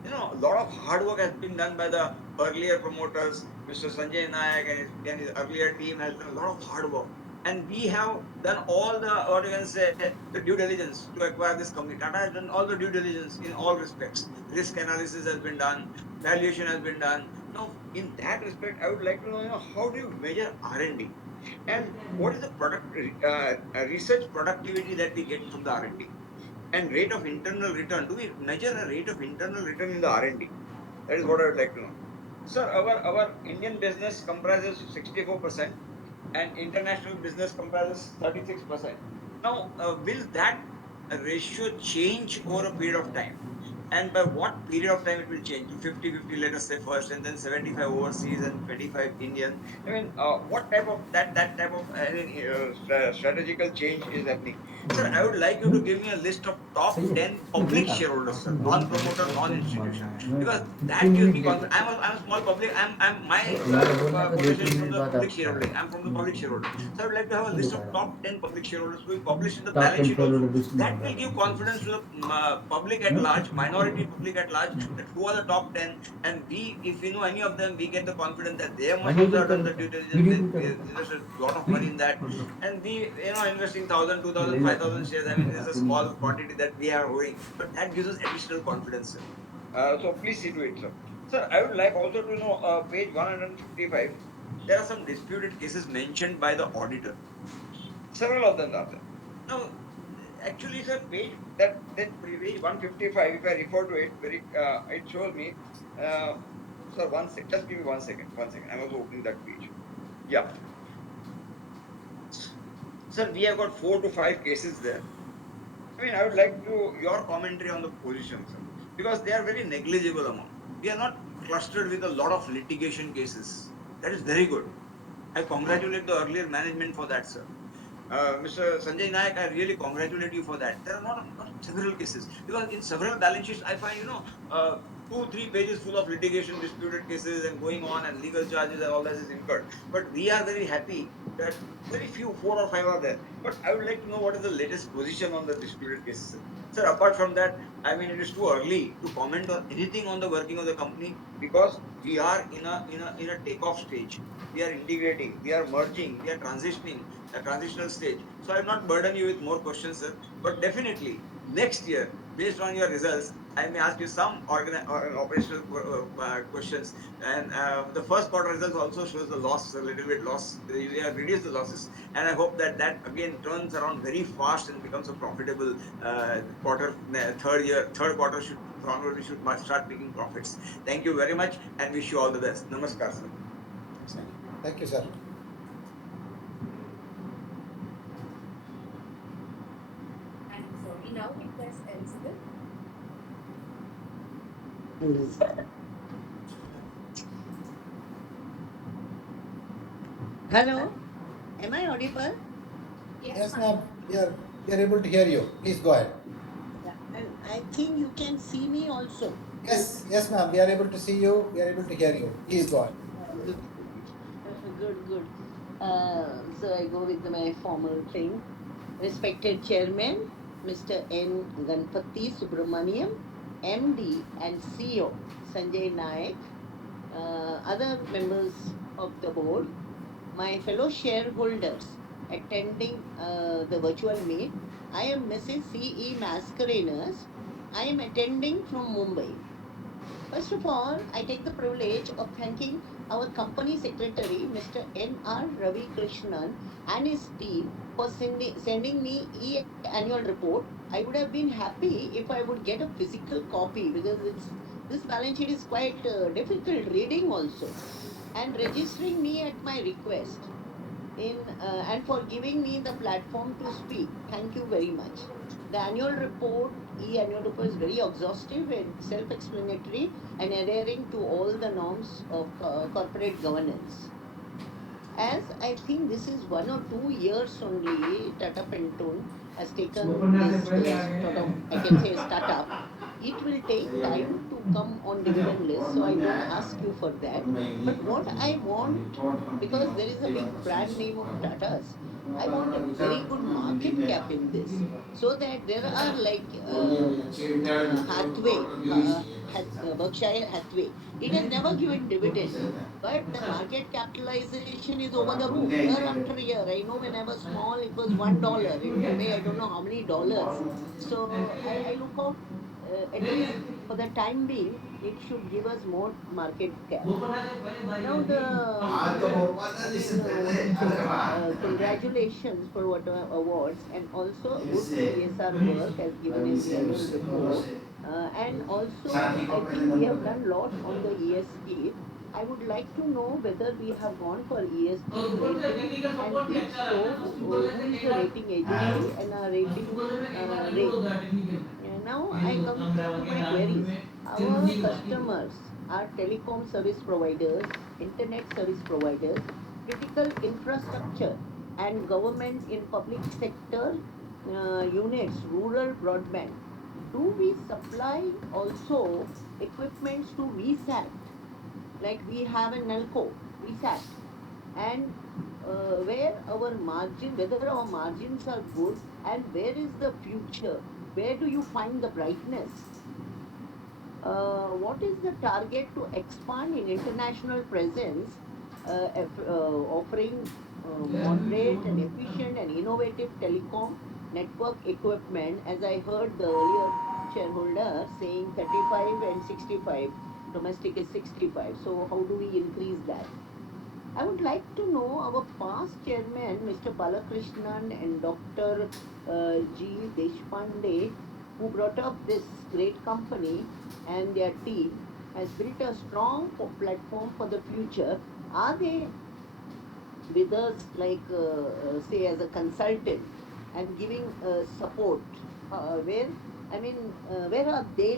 A lot of hard work has been done by the earlier promoters. Mr. Sanjay Nayak and his earlier team has done a lot of hard work. And we have done all the, what you can say, the due diligence to acquire this company. Tata has done all the due diligence in all respects. Risk analysis has been done, valuation has been done. Now, in that respect, I would like to know, how do you measure R&D? And what is the research productivity that we get from the R&D? And rate of internal return. Do we measure a rate of internal return in the R&D? That is what I would like to know. Sir, our Indian business comprises 64% and international business comprises 36%. Now, will that ratio change over a period of time? And by what period of time it will change to 50-50, let us say first, and then 75 overseas and 25 Indian? I mean, what type of that type of strategical change is happening? Sir, I would like you to give me a list of top 10 public shareholders, sir, non-promoter, non-institution, because that gives me confidence. I'm a small public. My position is from the public shareholding. I'm from the public shareholder. So I would like to have a list of top 10 public shareholders who will publish in the balance sheet also. That will give confidence to the public at large, minority public at large, that who are the top 10, and if we know any of them, we get the confidence that they must also have done the due diligence. They invested a lot of money in that, and we, investing 1,000, 2,000, 5,000 shares. I mean, it's a small quantity that we are holding, but that gives us additional confidence, sir. So please see to it, sir. Sir, I would like also to know, page 155, there are some disputed cases mentioned by the auditor. Several of them are there. Now, actually, sir, page 155, if I refer to it, it shows me. Sir, just give me 1 second. 1 second. I'm also opening that page. Yeah. Sir, we have got 4 to 5 cases there. I mean, I would like your commentary on the position, sir, because they are very negligible amount. We are not clustered with a lot of litigation cases. That is very good. I congratulate the earlier management for that, sir. Mr. Sanjay Nayak, I really congratulate you for that. There are not several cases, because in several balance sheets I find 2-3 pages full of litigation, disputed cases, and going on, and legal charges and all that is incurred. But we are very happy that very few, 4 or 5 are there. But I would like to know what is the latest position on the disputed cases. Sir, apart from that, I mean, it is too early to comment on anything on the working of the company, because we are in a takeoff stage. We are integrating, we are merging, we are transitioning, a transitional stage. So I will not burden you with more questions, sir. But definitely next year, based on your results, I may ask you some operational questions. And the first quarter results also shows the loss, a little bit loss. You have reduced the losses, and I hope that again turns around very fast and becomes a profitable quarter. Third quarter should onward, we should start making profits. Thank you very much, and wish you all the best. Namaskar, sir. Thank you, sir. And so we now request Elizabeth. Hello, am I audible? Yes, ma'am. We are able to hear you. Please go ahead. Yeah, and I think you can see me also. Yes, ma'am. We are able to see you. We are able to hear you. Please go ahead. Good. So I go with my formal thing. Respected Chairman, Mr. N. Ganpati Subramaniam, MD and CEO, Sanjay Nayak, other members of the board, my fellow shareholders attending the virtual meet. I am Mrs. C.E. Mascarenas. I am attending from Mumbai. First of all, I take the privilege of thanking our company secretary, Mr. N.R. Ravi Krishnan, and his team for sending me annual report. I would have been happy if I would get a physical copy, because this balance sheet is quite difficult reading also, and registering me at my request and for giving me the platform to speak. Thank you very much. The annual report is very exhaustive and self-explanatory and adhering to all the norms of corporate governance. As I think this is 1 or 2 years only, Tata Pentone has taken this sort of, I can say, startup. It will take time to come on dividend list, so I don't ask you for that. But what I want, because there is a big brand name of Tatas, I want a very good market cap in this, so that there are like Berkshire Hathaway. It has never given dividend, but the market capitalization is over the roof year after year. I know when I was small, it was $1. Today, I don't know how many dollars. So I look out, at least for the time being, it should give us more market cap. Now what to say, congratulations for whatever awards, and also good CSR work as given in the annual report. And also, I think we have done a lot on the ESG. I would like to know whether we have gone for ESG rating, and if so, who is the rating agency and our rating rate. Now I come to my queries. Our customers are telecom service providers, internet service providers, critical infrastructure, and government in public sector units, rural broadband. Do we supply also equipments to VSAT? Like we have a Nelco, VSAT, and whether our margins are good, and where is the future? Where do you find the brightness? What is the target to expand in international presence, offering moderate and efficient and innovative telecom network equipment, as I heard the earlier shareholder saying 35 and 65, domestic is 65. So how do we increase that? I would like to know our past chairman, Mr. Balakrishnan and Dr. G. Deshpande, who brought up this great company, and their team has built a strong platform for the future. Are they with us, like, say, as a consultant and giving support? Where are they,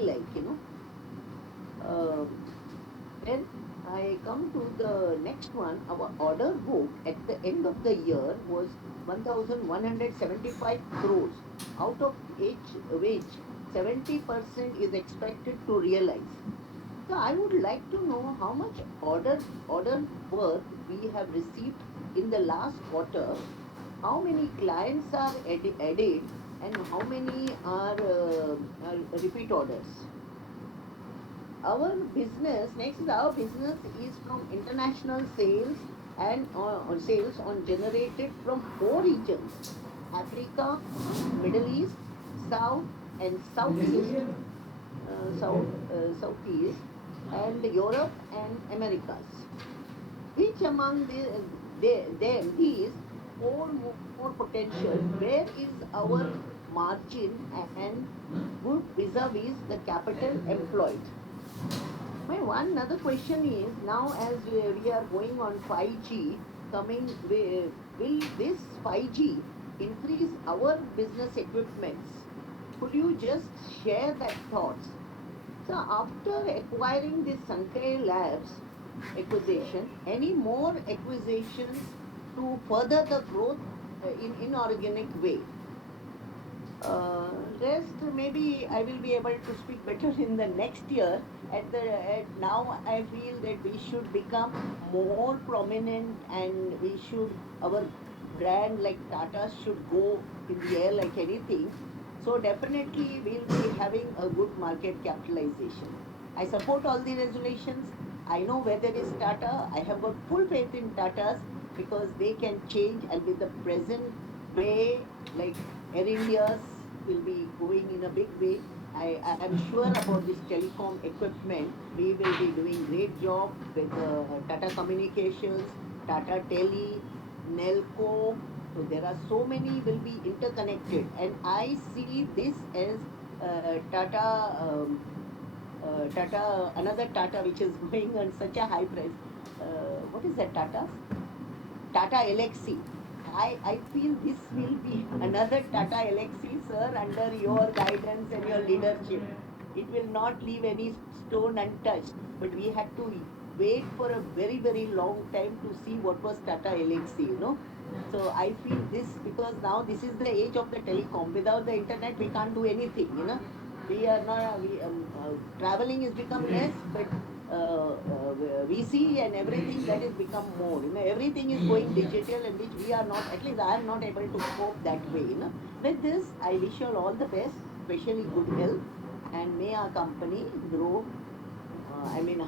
Then I come to the next one. Our order book at the end of the year was 1,175 crores, out of which 70% is expected to realize. So I would like to know how much order work we have received in the last quarter, how many clients are added, and how many are repeat orders. Our business is from international sales and sales on generated from 4 regions: Africa, Middle East, South and Southeast, Southeast, and Europe and Americas. Which among these more potential, where is our margin and good vis-a-vis the capital employed? My one other question is, now as we are going on 5G, will this 5G increase our business equipments? Could you just share that thoughts? So after acquiring this Sanjay Labs acquisition, any more acquisitions to further the growth in inorganic way? Rest maybe I will be able to speak better in the next year. At now I feel that we should become more prominent, and our brand like Tata should go in the air like anything. So definitely we'll be having a good market capitalization. I support all the resolutions. I know where there is Tata. I have got full faith in Tatas because they can change, and with the present way, like Air India's will be going in a big way. I am sure about this telecom equipment. We will be doing great job with Tata Communications, Tata Tele, Nelco. So there are so many will be interconnected, and I see this as another Tata which is going on such a high price. What is that Tata? Tata Elxsi. I feel this will be another Tata Elxsi, sir, under your guidance and your leadership. It will not leave any stone untouched, but we had to wait for a very, very long time to see what was Tata Elxsi, So I feel this, because now this is the age of the telecom. Without the internet, we can't do anything. We are not, traveling has become less, but we see and everything that is become more. Everything is going digital, and which we are not, at least I am not able to cope that way. With this, I wish you all the best, especially good health, and may our company grow.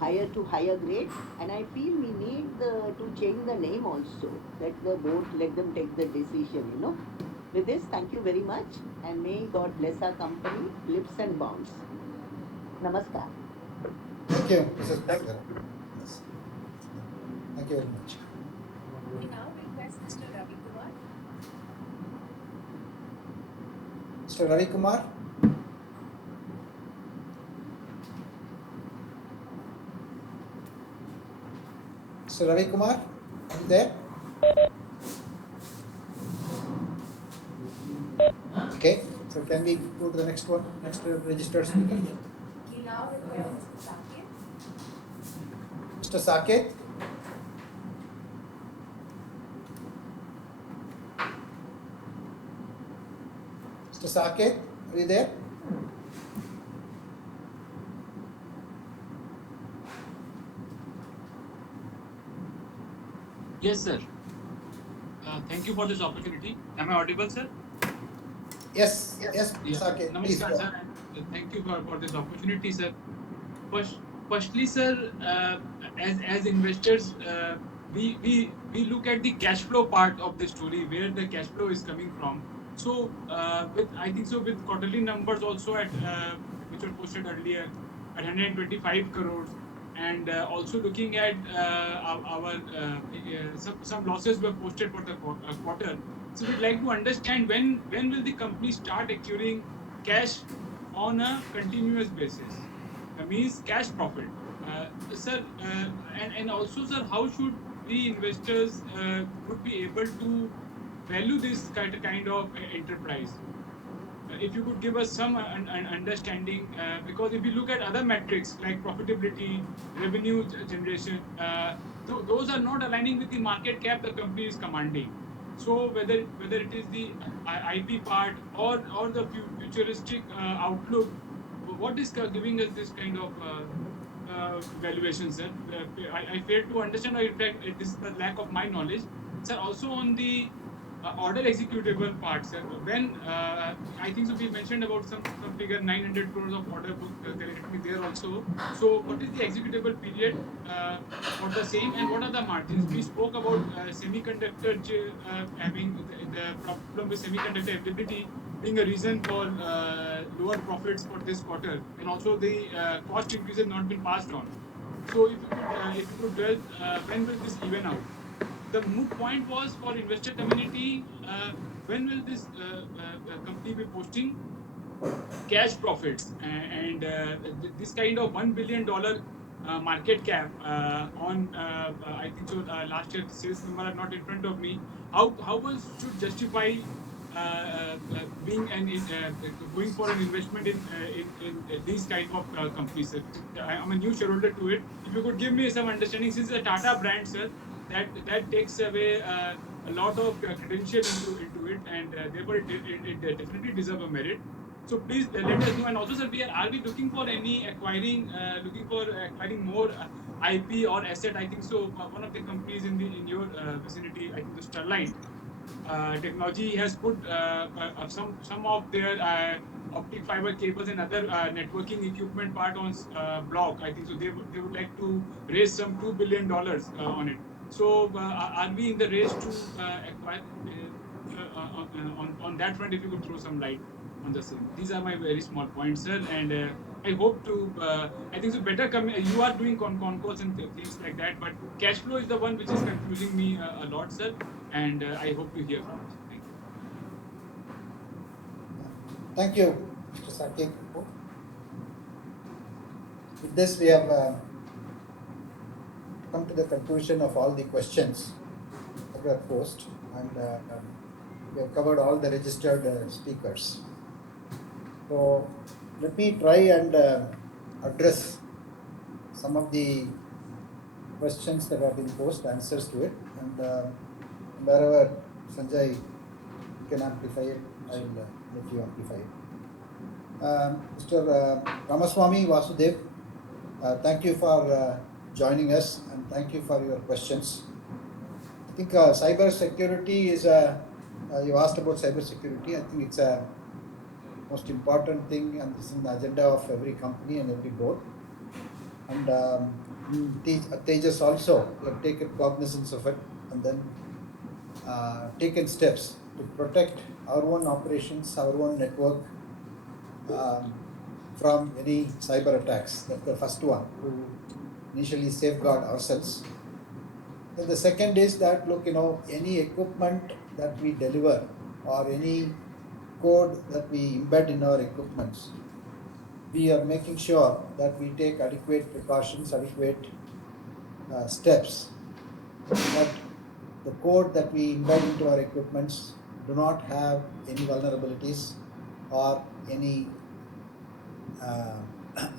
Higher to higher grade, and I feel we need to change the name also. Let the board, let them take the decision. With this, thank you very much, and may God bless our company, lips and bounds. Namaskar. Thank you, Mrs. Bhaskar. Yes. Thank you very much. We now request Mr. Ravi Kumar. Mr. Ravi Kumar? Mr. Ravi Kumar, are you there? Okay, so can we go to the next one, next registered speaker? We now request Mr. Saket. Mr. Saket? Mr. Saket, are you there? Yes, sir. Thank you for this opportunity. Am I audible, sir? Yes, Saket. Please Namaskar, go. sir. Thank you for this opportunity, sir. Firstly, sir, as investors, we look at the cash flow part of the story, where the cash flow is coming from. So, with quarterly numbers also at which were posted earlier at 125 crores, and also looking at some losses were posted for the quarter. So we'd like to understand when will the company start accruing cash on a continuous basis? Means cash profit, sir. And also, sir, how should we investors would be able to value this kind of enterprise? If you could give us some understanding, because if you look at other metrics like profitability, revenue generation, those are not aligning with the market cap the company is commanding. So whether it is the IP part or the futuristic outlook, what is giving us this kind of valuation, sir? I fail to understand, or in fact, this is the lack of my knowledge, sir. Also on the order executable part, sir. When I think so, we mentioned about some figure 900 crores of order book currently there also. So what is the executable period for the same, and what are the margins? We spoke about semiconductor having the problem with semiconductor availability being a reason for lower profits for this quarter, and also the cost increase has not been passed on. So if you could dwell, when will this even out? The moot point was for investor community, when will this company be posting cash profits, and this kind of $1 billion market cap on I think so last year sales number are not in front of me. How one should justify being going for an investment in these kind of companies, sir? I'm a new shareholder to it. If you could give me some understanding, since it's a Tata brand, sir, that takes away a lot of credential into it, and therefore it definitely deserves a merit. So please let us know. And also, sir, are we looking for acquiring more IP or asset? I think so. One of the companies in your vicinity, I think the Sterling Technology has put some of their optic fiber cables and other networking equipment part on block. I think so. They would like to raise some $2 billion on it. So are we in the race to acquire on that front? If you could throw some light on the same. These are my very small points, sir, and I hope to. I think so. Better come. You are doing concalls and things like that, but cash flow is the one which is confusing me a lot, sir, and I hope to hear from you. Thank you. Thank you, Mr. Saket. With this, we have come to the conclusion of all the questions that were posed, and we have covered all the registered speakers. So let me try and address some of the questions that have been posed, answers to it, and wherever Sanjay you can amplify it, I will let you amplify it. Mr. Ramaswamy Vasudev, thank you for joining us, and thank you for your questions. I think cyber security is you asked about cyber security. I think it's a most important thing, and it's in the agenda of every company and every board. And Tejas also have taken cognizance of it, and then taken steps to protect our own operations, our own network from any cyber attacks. That's the first one, to initially safeguard ourselves. Then the second is that, look, any equipment that we deliver or any code that we embed in our equipments, we are making sure that we take adequate precautions, adequate steps, that the code that we embed into our equipments do not have any vulnerabilities or any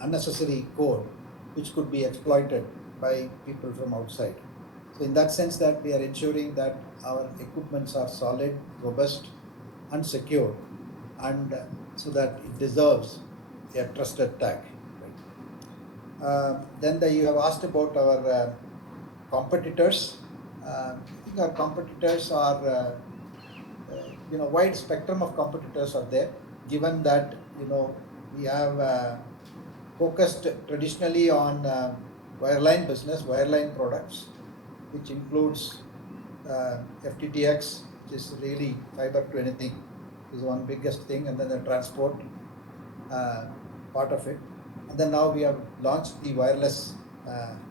unnecessary code which could be exploited by people from outside. So in that sense, that we are ensuring that our equipments are solid, robust, and secure, and so that it deserves a trusted tag. Right? Then you have asked about our competitors. I think our competitors are, wide spectrum of competitors are there, given that, we have focused traditionally on wireline business, wireline products, which includes FTTX, which is really fiber to anything, is one biggest thing, and then the transport part of it. And then now we have launched the wireless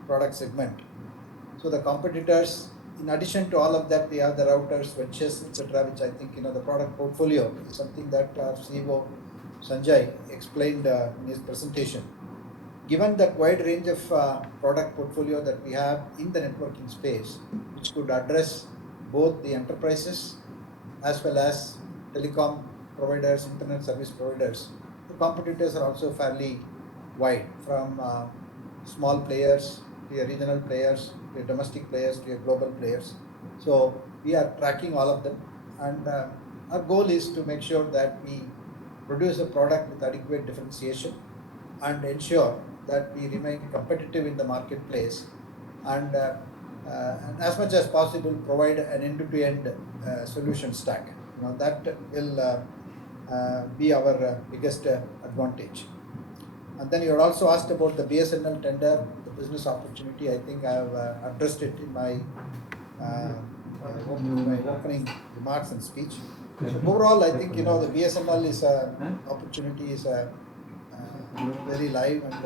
product segment. So the competitors, in addition to all of that, we have the routers, switches, etc., which I think, the product portfolio is something that our CEO Sanjay explained in his presentation. Given that wide range of product portfolio that we have in the networking space, which could address both the enterprises as well as telecom providers, internet service providers, the competitors are also fairly wide, from small players to regional players to domestic players to global players. So we are tracking all of them, and our goal is to make sure that we produce a product with adequate differentiation and ensure that we remain competitive in the marketplace, and as much as possible provide an end-to-end solution stack. That will be our biggest advantage. And then you had also asked about the BSNL tender, the business opportunity. I think I have addressed it in my opening remarks and speech. So overall, I think the BSNL is opportunity is a very live and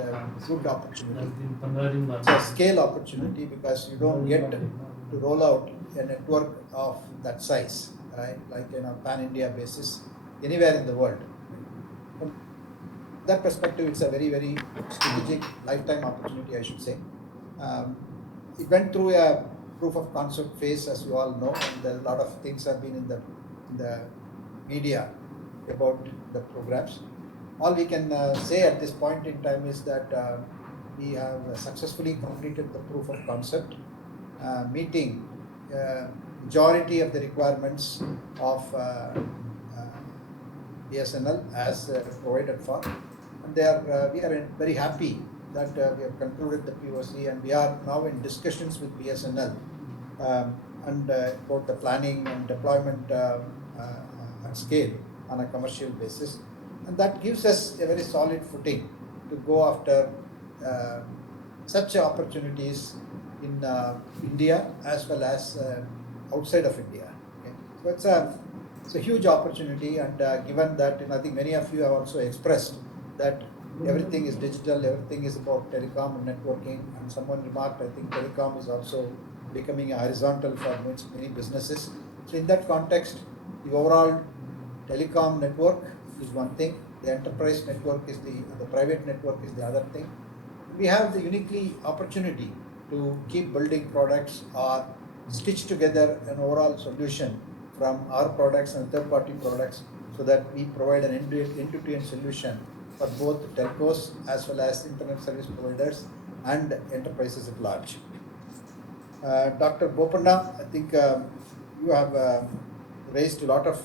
good opportunity. It's a scale opportunity because you don't get to roll out a network of that size, right? Like pan-India basis anywhere in the world. From that perspective, it's a very, very strategic lifetime opportunity, I should say. It went through a proof of concept phase, as you all know, and a lot of things have been in the media about the programs. All we can say at this point in time is that we have successfully completed the proof of concept, meeting majority of the requirements of BSNL as provided for, and we are very happy that we have concluded the POC, and we are now in discussions with BSNL and about the planning and deployment at scale on a commercial basis, and that gives us a very solid footing to go after such opportunities in India as well as outside of India. Okay? So it's a huge opportunity, and given that I think many of you have also expressed that everything is digital, everything is about telecom and networking, and someone remarked, I think telecom is also becoming a horizontal for many businesses. So in that context, the overall telecom network is one thing, the enterprise network is the private network is the other thing. We have the uniquely opportunity to keep building products or stitch together an overall solution from our products and third-party products, so that we provide an end-to-end solution for both telcos as well as internet service providers and enterprises at large. Dr. Bopanna, I think you have raised a lot of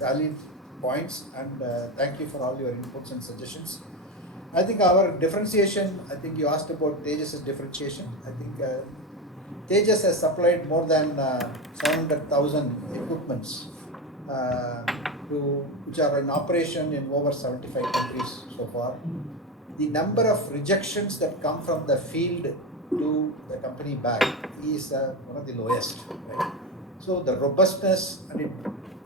valid points, and thank you for all your inputs and suggestions. I think our differentiation, I think you asked about Tejas' differentiation. I think Tejas has supplied more than 700,000 equipments which are in operation in over 75 countries so far. The number of rejections that come from the field to the company back is one of the lowest. Right? So the robustness, and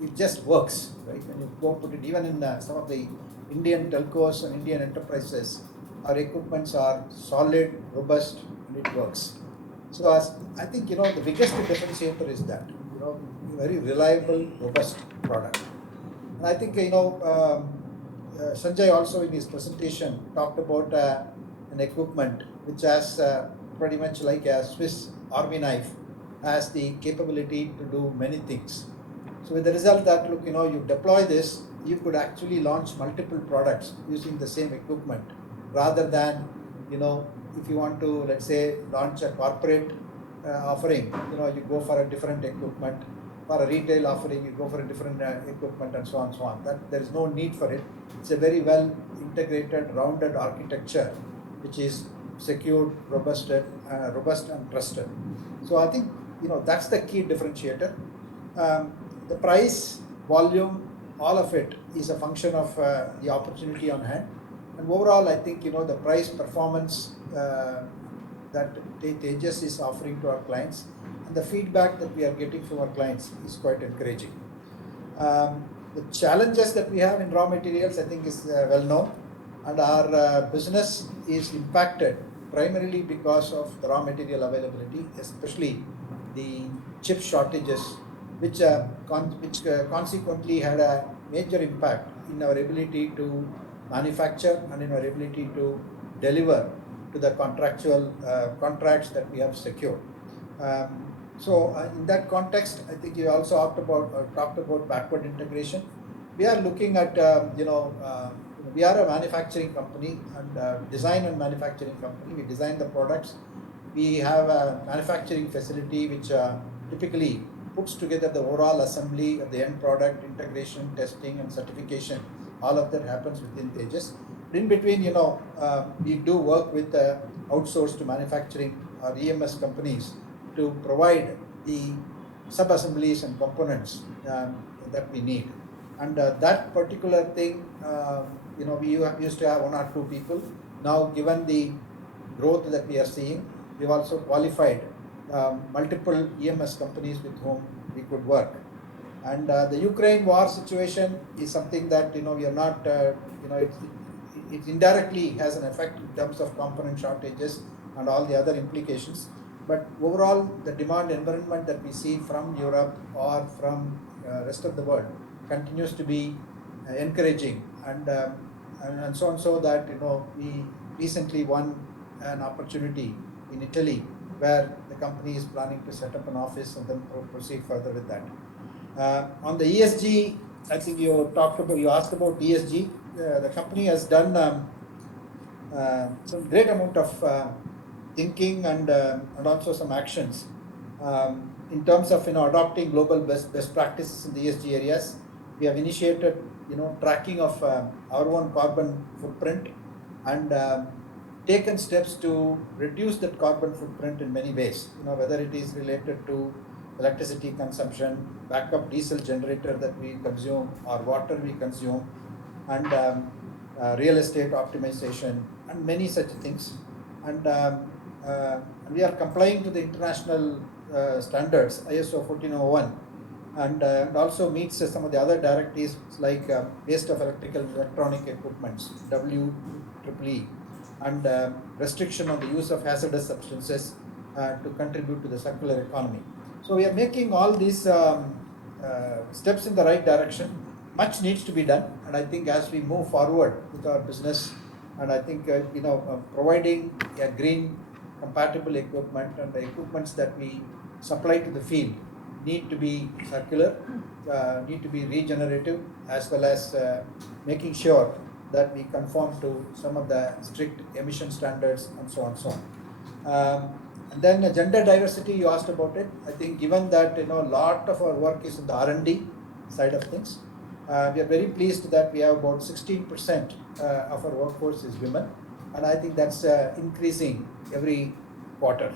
it just works. Right? When you go put it, even in some of the Indian telcos and Indian enterprises, our equipments are solid, robust, and it works. So I think the biggest differentiator is that very reliable, robust product. And I think Sanjay also in his presentation talked about an equipment which has pretty much like a Swiss Army knife, has the capability to do many things. So with the result that you deploy this, you could actually launch multiple products using the same equipment, rather than if you want to, let's say, launch a corporate offering, you go for a different equipment. For a retail offering, you go for a different equipment, and so on and so on. That there is no need for it. It's a very well integrated, rounded architecture, which is secured, robust and trusted. So I think that's the key differentiator. The price, volume, all of it is a function of the opportunity on hand. And overall, I think the price performance that Tejas is offering to our clients, and the feedback that we are getting from our clients is quite encouraging. The challenges that we have in raw materials, I think, is well known, and our business is impacted primarily because of the raw material availability, especially the chip shortages, which consequently had a major impact in our ability to manufacture and in our ability to deliver to the contractual contracts that we have secured. So in that context, I think you also talked about backward integration. We are looking at we are a manufacturing company and design and manufacturing company. We design the products. We have a manufacturing facility which typically puts together the overall assembly of the end product, integration, testing, and certification. All of that happens within Tejas. In between, we do work with outsourced manufacturing or EMS companies to provide the sub-assemblies and components that we need. And that particular thing, we used to have 1 or 2 people. Now, given the growth that we are seeing, we've also qualified multiple EMS companies with whom we could work. And the Ukraine war situation is something that we are not, it indirectly has an effect in terms of component shortages and all the other implications. But overall, the demand environment that we see from Europe or from rest of the world continues to be encouraging, and so on, so that we recently won an opportunity in Italy where the company is planning to set up an office and then proceed further with that. On the ESG, I think you asked about ESG. The company has done some great amount of thinking and also some actions in terms of adopting global best practices in the ESG areas. We have initiated tracking of our own carbon footprint and taken steps to reduce that carbon footprint in many ways, whether it is related to electricity consumption, backup diesel generator that we consume or water we consume, and real estate optimization and many such things. And we are complying to the international standards, ISO 14001, and also meets some of the other directives like waste of electrical and electronic equipments, WEEE, and restriction on the use of hazardous substances to contribute to the circular economy. So we are making all these steps in the right direction. Much needs to be done, and I think as we move forward with our business, and I think providing a green compatible equipment and the equipments that we supply to the field need to be circular, need to be regenerative, as well as making sure that we conform to some of the strict emission standards and so on and so on. And then gender diversity, you asked about it. I think given that a lot of our work is in the R&D side of things, we are very pleased that we have about 16% of our workforce is women, and I think that's increasing every quarter.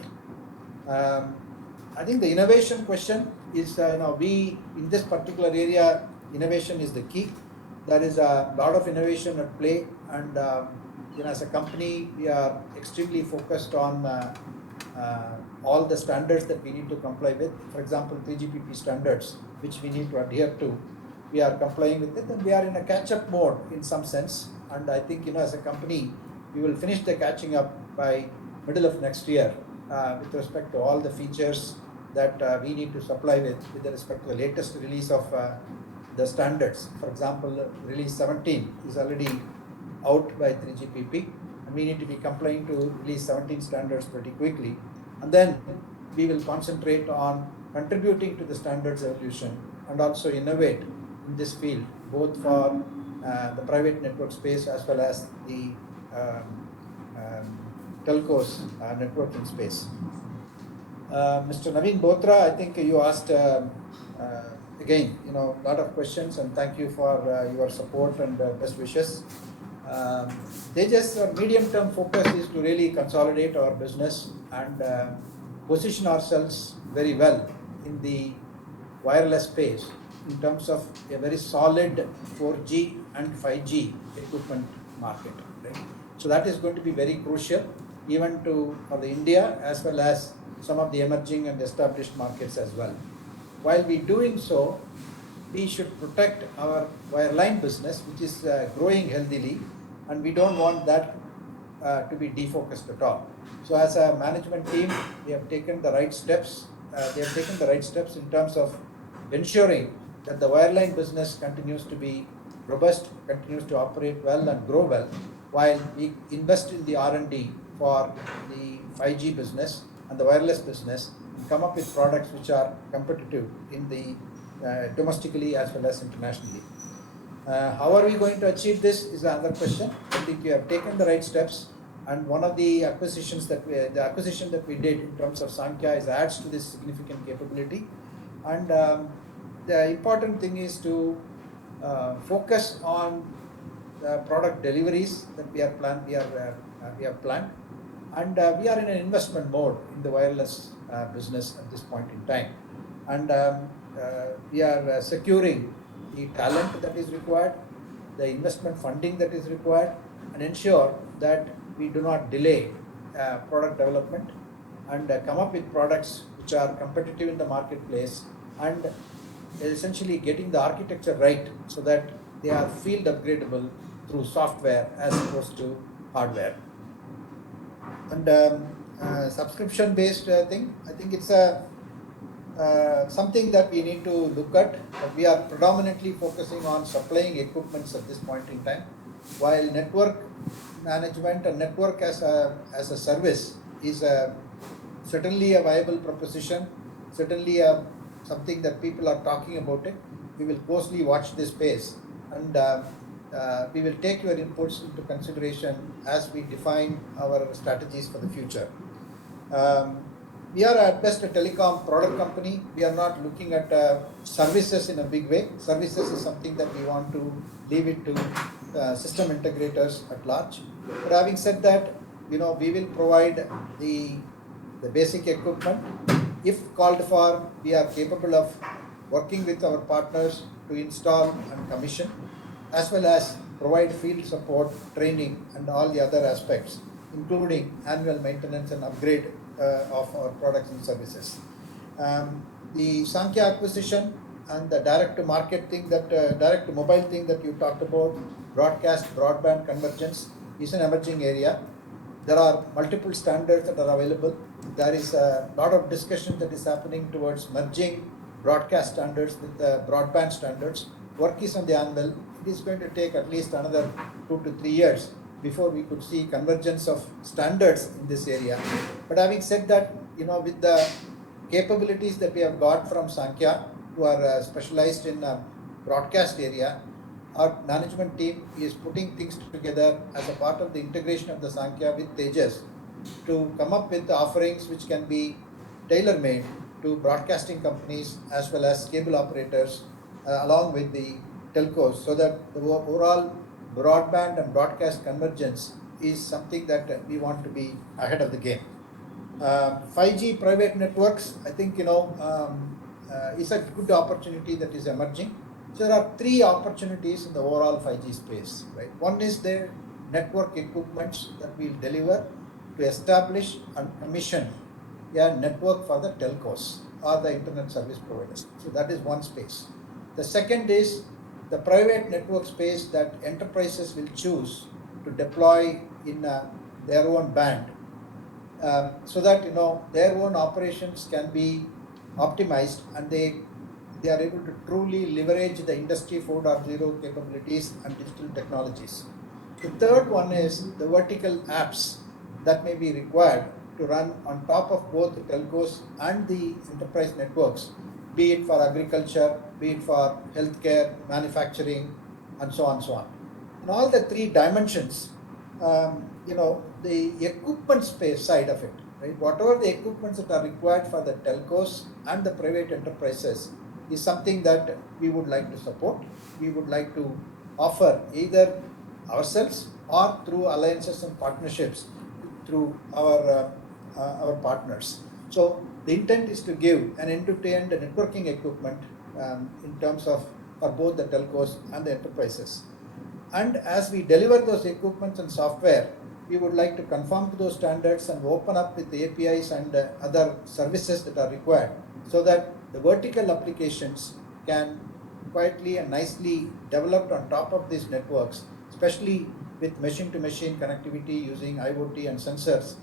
I think the innovation question is, we in this particular area, innovation is the key. There is a lot of innovation at play, and as a company, we are extremely focused on all the standards that we need to comply with. For example, 3GPP standards, which we need to adhere to. We are complying with it, and we are in a catch-up mode in some sense. And I think, as a company, we will finish the catching up by middle of next year with respect to all the features that we need to supply with respect to the latest release of the standards. For example, release 17 is already out by 3GPP, and we need to be complying to release 17 standards pretty quickly. And then we will concentrate on contributing to the standards evolution and also innovate in this field, both for the private network space as well as the telcos networking space. Mr. Naveen Bothra, I think you asked again, a lot of questions, and thank you for your support and best wishes. Tejas, our medium-term focus is to really consolidate our business and position ourselves very well in the wireless space in terms of a very solid 4G and 5G equipment market. Right? So that is going to be very crucial, even for the India as well as some of the emerging and established markets as well. While we doing so, we should protect our wireline business, which is growing healthily, and we don't want that to be defocused at all. So as a management team, we have taken the right steps. They have taken the right steps in terms of ensuring that the wireline business continues to be robust, continues to operate well and grow well, while we invest in the R&D for the 5G business and the wireless business, and come up with products which are competitive in the domestically as well as internationally. How are we going to achieve this is another question. I think we have taken the right steps, and one of the acquisition that we did in terms of Sankhya adds to this significant capability. And the important thing is to focus on the product deliveries that we have planned. We have planned, and we are in an investment mode in the wireless business at this point in time, and we are securing the talent that is required, the investment funding that is required, and ensure that we do not delay product development, and come up with products which are competitive in the marketplace, and essentially getting the architecture right so that they are field upgradable through software as opposed to hardware. And subscription based thing, I think it's a something that we need to look at. We are predominantly focusing on supplying equipments at this point in time, while network management and network as a service is certainly a viable proposition, certainly something that people are talking about it. We will closely watch this space, and we will take your inputs into consideration as we define our strategies for the future. We are at best a telecom product company. We are not looking at services in a big way. Services is something that we want to leave it to system integrators at large. But having said that, we will provide the basic equipment. If called for, we are capable of working with our partners to install and commission, as well as provide field support, training, and all the other aspects, including annual maintenance and upgrade of our products and services. The Sankhya acquisition and the direct to market thing, that direct to mobile thing that you talked about, broadcast broadband convergence, is an emerging area. There are multiple standards that are available. There is a lot of discussion that is happening towards merging broadcast standards with broadband standards. Work is on the anvil. It is going to take at least another 2 to 3 years before we could see convergence of standards in this area. But having said that, with the capabilities that we have got from Sankhya, who are specialized in broadcast area, our management team is putting things together as a part of the integration of the Sankhya with Tejas to come up with offerings which can be tailor-made to broadcasting companies as well as cable operators along with the telcos, so that the overall broadband and broadcast convergence is something that we want to be ahead of the game. 5G private networks, I think, is a good opportunity that is emerging. So there are 3 opportunities in the overall 5G space, right? One is the network equipments that we will deliver to establish and commission a network for the telcos or the internet service providers. So that is one space. The second is the private network space that enterprises will choose to deploy in their own band, so that their own operations can be optimized and they are able to truly leverage the industry 4.0 capabilities and digital technologies. The third one is the vertical apps that may be required to run on top of both the telcos and the enterprise networks, be it for agriculture, be it for healthcare, manufacturing, and so on and so on. In all the 3 dimensions, the equipment space side of it, right? Whatever the equipments that are required for the telcos and the private enterprises is something that we would like to support. We would like to offer either ourselves or through alliances and partnerships through our partners. So the intent is to give an end-to-end networking equipment in terms of for both the telcos and the enterprises. And as we deliver those equipments and software, we would like to conform to those standards and open up with the APIs and other services that are required, so that the vertical applications can quietly and nicely developed on top of these networks, especially with machine-to-machine connectivity using IoT and sensors,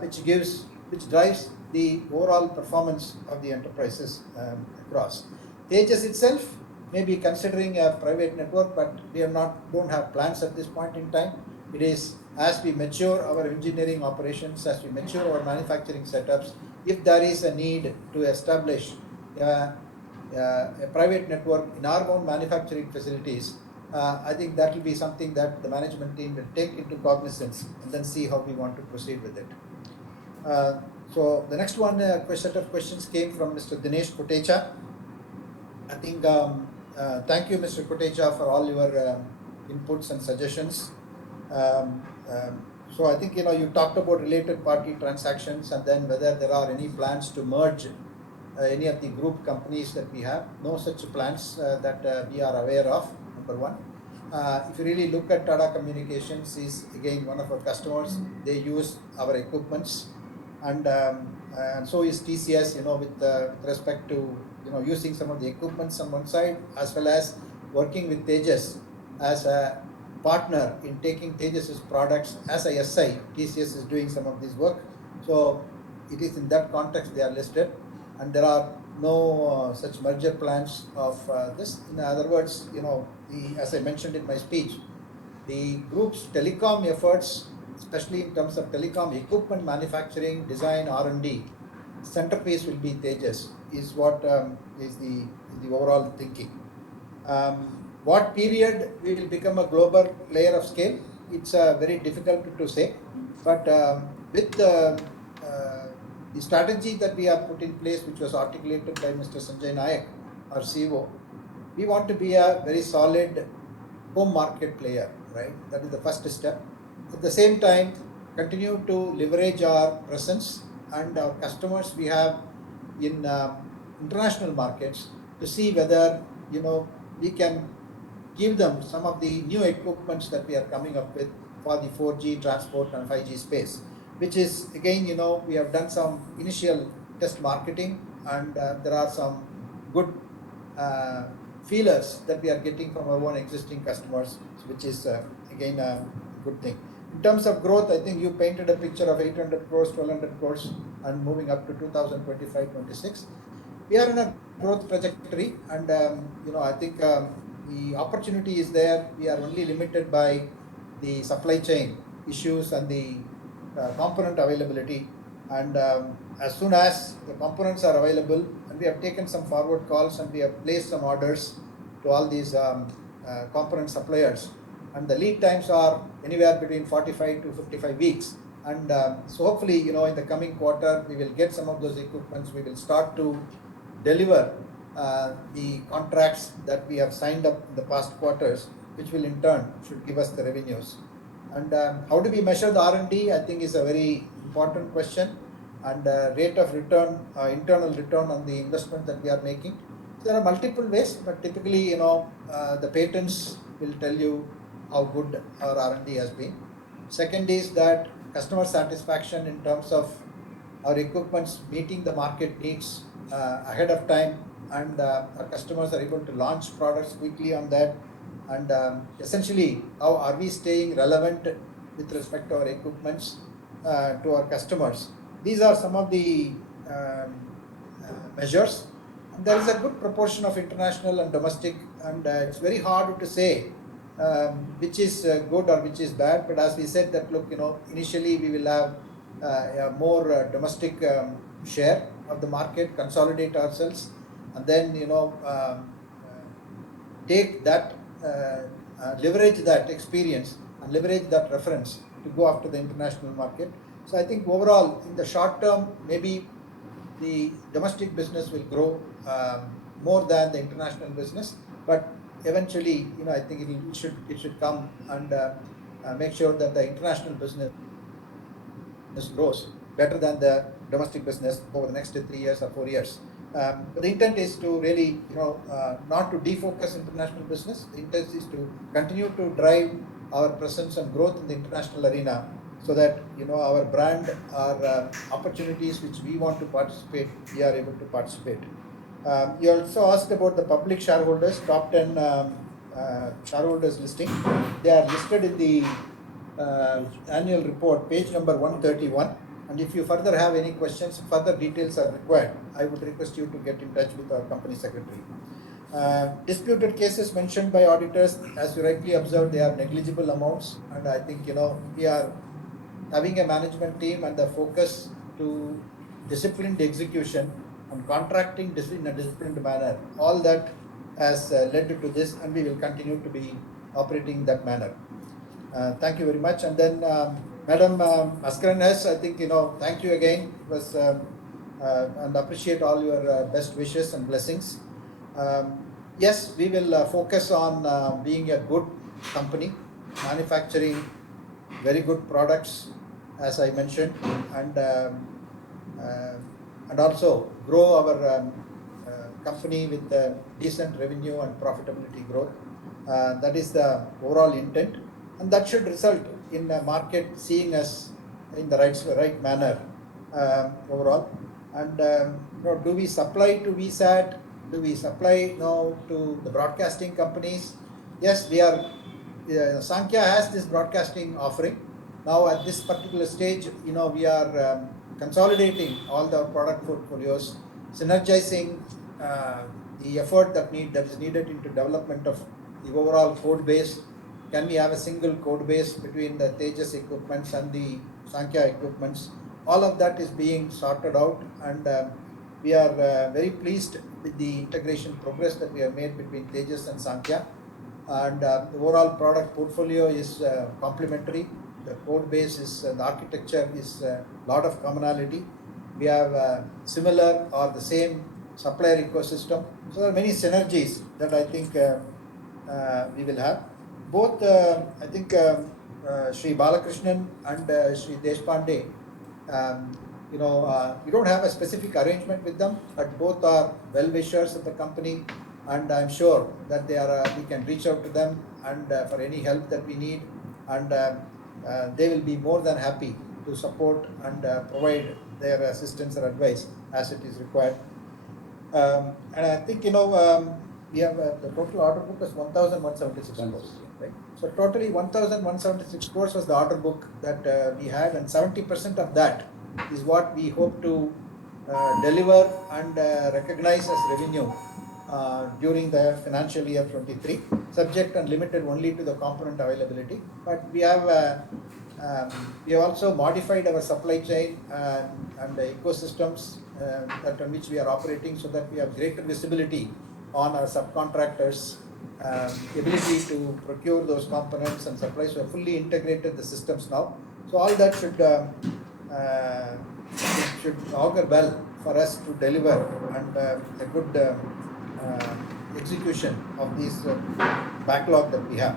which drives the overall performance of the enterprises across. Tejas itself may be considering a private network, but we don't have plans at this point in time. It is as we mature our engineering operations, as we mature our manufacturing setups, if there is a need to establish a private network in our own manufacturing facilities, I think that will be something that the management team will take into cognizance and then see how we want to proceed with it. So the next one, set of questions came from Mr. Dinesh Kotecha. I think thank you, Mr. Kotecha, for all your inputs and suggestions. So I think you talked about related party transactions and then whether there are any plans to merge any of the group companies that we have. No such plans that we are aware of, number one. If you really look at Tata Communications, is again one of our customers. They use our equipments, and so is TCS. With respect to using some of the equipments on one side, as well as working with Tejas as a partner in taking Tejas's products as a SI. TCS is doing some of this work, so it is in that context they are listed, and there are no such merger plans of this. In other words, as I mentioned in my speech, the group's telecom efforts, especially in terms of telecom equipment manufacturing, design, R&D, centerpiece will be Tejas, is what is the overall thinking. What period we will become a global player of scale, it's very difficult to say, but with the strategy that we have put in place, which was articulated by Mr. Sanjay Nayak, our CEO, we want to be a very solid home market player, right? That is the first step. At the same time, continue to leverage our presence and our customers we have in international markets to see whether we can give them some of the new equipments that we are coming up with for the 4G transport and 5G space, which is again we have done some initial test marketing, and there are some good feelers that we are getting from our own existing customers, which is again a good thing. In terms of growth, I think you painted a picture of 800 crores, 1200 crores, and moving up to 2025-26. We are in a growth trajectory, and I think the opportunity is there. We are only limited by the supply chain issues and the component availability, and as soon as the components are available, and we have taken some forward calls and we have placed some orders to all these component suppliers, and the lead times are anywhere between 45 to 55 weeks, and so hopefully in the coming quarter we will get some of those equipments. We will start to deliver the contracts that we have signed up in the past quarters, which will in turn should give us the revenues. And how do we measure the R&D? I think is a very important question, and rate of return, internal return on the investment that we are making. So there are multiple ways, but typically the patents will tell you how good our R&D has been. Second is that customer satisfaction in terms of our equipments meeting the market needs ahead of time, and our customers are able to launch products quickly on that, and essentially how are we staying relevant with respect to our equipments to our customers. These are some of the measures. And there is a good proportion of international and domestic, and it's very hard to say which is good or which is bad, but as we said that look, initially we will have a more domestic share of the market, consolidate ourselves, and then take that, leverage that experience and leverage that reference to go after the international market. So I think overall in the short term, maybe the domestic business will grow more than the international business, but eventually I think it should come and make sure that the international business grows better than the domestic business over the next 3 years or 4 years. But the intent is to really not to defocus international business. The intent is to continue to drive our presence and growth in the international arena, so that our brand, our opportunities which we want to participate, we are able to participate. You also asked about the public shareholders, top 10 shareholders listing. They are listed in the annual report, page number 131. And if you further have any questions, further details are required, I would request you to get in touch with our company secretary. Disputed cases mentioned by auditors, as you rightly observed, they are negligible amounts, and I think we are having a management team and the focus to disciplined execution and contracting in a disciplined manner. All that has led to this, and we will continue to be operating that manner. Thank you very much. And then Madam Askaran S, I think thank you again. It was and appreciate all your best wishes and blessings. Yes, we will focus on being a good company, manufacturing very good products, as I mentioned, and also grow our company with decent revenue and profitability growth. That is the overall intent, and that should result in the market seeing us in the right manner overall. And do we supply to VSAT? Do we supply now to the broadcasting companies? Yes, we are. Sankhya has this broadcasting offering. Now at this particular stage, we are consolidating all the product portfolios, synergizing the effort that is needed into development of the overall code base. Can we have a single code base between the Tejas equipments and the Sankhya equipments? All of that is being sorted out, and we are very pleased with the integration progress that we have made between Tejas and Sankhya. And the overall product portfolio is complementary. The code base is, the architecture is a lot of commonality. We have similar or the same supplier ecosystem. So there are many synergies that I think we will have. Both, I think, Sri Balakrishnan and Sri Deshpande, we don't have a specific arrangement with them, but both are well-wishers of the company, and I'm sure that we can reach out to them and for any help that we need, and they will be more than happy to support and provide their assistance or advice as it is required. And I think we have the total order book is 1,176 crores, right? So totally 1,176 crores was the order book that we had, and 70% of that is what we hope to deliver and recognize as revenue during the financial year 23, subject and limited only to the component availability. But we have also modified our supply chain and the ecosystems that on which we are operating, so that we have greater visibility on our subcontractors' ability to procure those components and supplies. We have fully integrated the systems now. So all that should augur well for us to deliver and a good execution of this backlog that we have.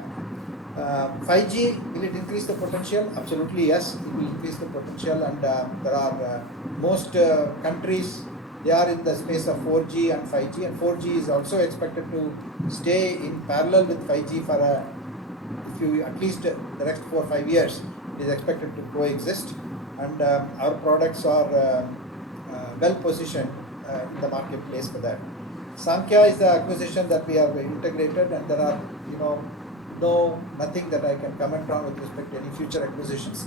5G, will it increase the potential? Absolutely, yes, it will increase the potential, and there are most countries, they are in the space of 4G and 5G, and 4G is also expected to stay in parallel with 5G for at least the next 4 or 5 years. It is expected to coexist, and our products are well positioned in the marketplace for that. Sankhya is the acquisition that we have integrated, and there are nothing that I can comment on with respect to any future acquisitions.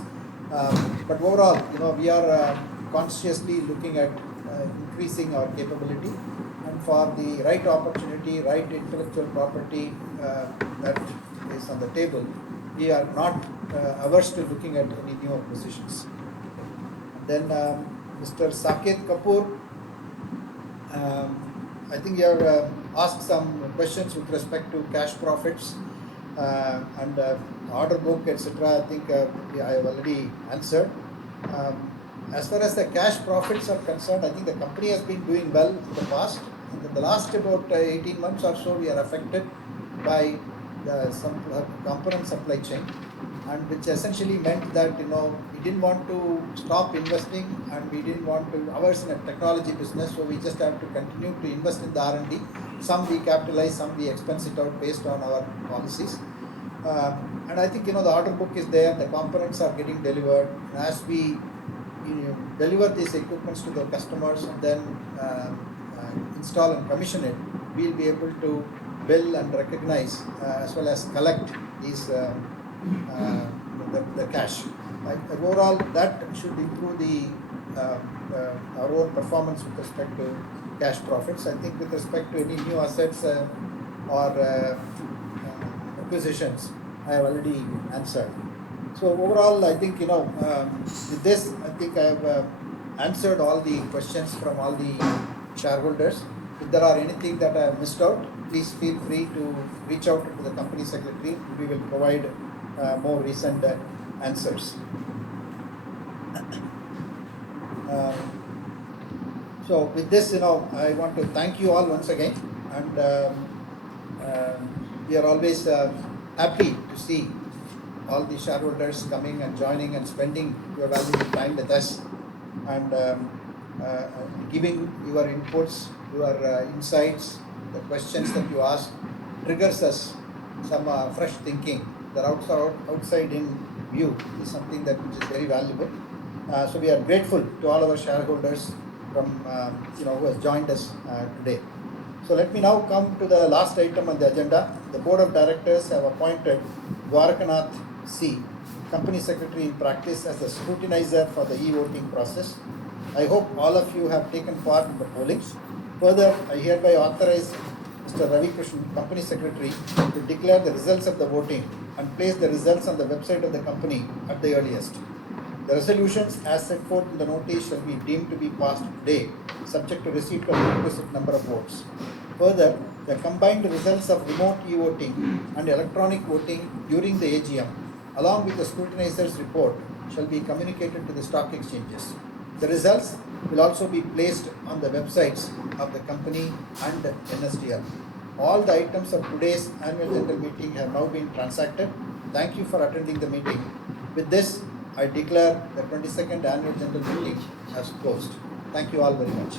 But overall, we are consciously looking at increasing our capability, and for the right opportunity, right intellectual property that is on the table, we are not averse to looking at any new acquisitions. Then Mr. Saket Kapoor, I think you have asked some questions with respect to cash profits and order book, etc. I think I have already answered. As far as the cash profits are concerned, I think the company has been doing well in the past. In the last about 18 months or so, we are affected by some component supply chain, and which essentially meant that we didn't want to stop investing, and we didn't want to. Ours in a technology business, so we just have to continue to invest in the R&D. Some we capitalize, some we expense it out based on our policies. And I think the order book is there. The components are getting delivered. And as we deliver these equipments to the customers and then install and commission it, we'll be able to bill and recognize as well as collect these the cash. Overall, that should improve our own performance with respect to cash profits. I think with respect to any new assets or acquisitions, I have already answered. So overall, I think with this, I think I have answered all the questions from all the shareholders. If there are anything that I have missed out, please feel free to reach out to the company secretary. We will provide more recent answers. So with this, I want to thank you all once again, and we are always happy to see all the shareholders coming and joining and spending your valuable time with us, and giving your inputs, your insights, the questions that you ask triggers us some fresh thinking. The outside in view is something that which is very valuable. So we are grateful to all our shareholders from who has joined us today. So let me now come to the last item on the agenda. The Board of Directors have appointed Dwarakanath C, Company Secretary in practice, as the scrutinizer for the e-voting process. I hope all of you have taken part in the polling. Further, I hereby authorize Mr. Ravi Krishnan, Company Secretary, to declare the results of the voting and place the results on the website of the company at the earliest. The resolutions as set forth in the notice shall be deemed to be passed today, subject to receipt of the requisite number of votes. Further, the combined results of remote e-voting and electronic voting during the AGM, along with the scrutinizer's report, shall be communicated to the stock exchanges. The results will also be placed on the websites of the company and NSDL. All the items of today's annual general meeting have now been transacted. Thank you for attending the meeting. With this, I declare the 22nd annual general meeting as closed. Thank you all very much.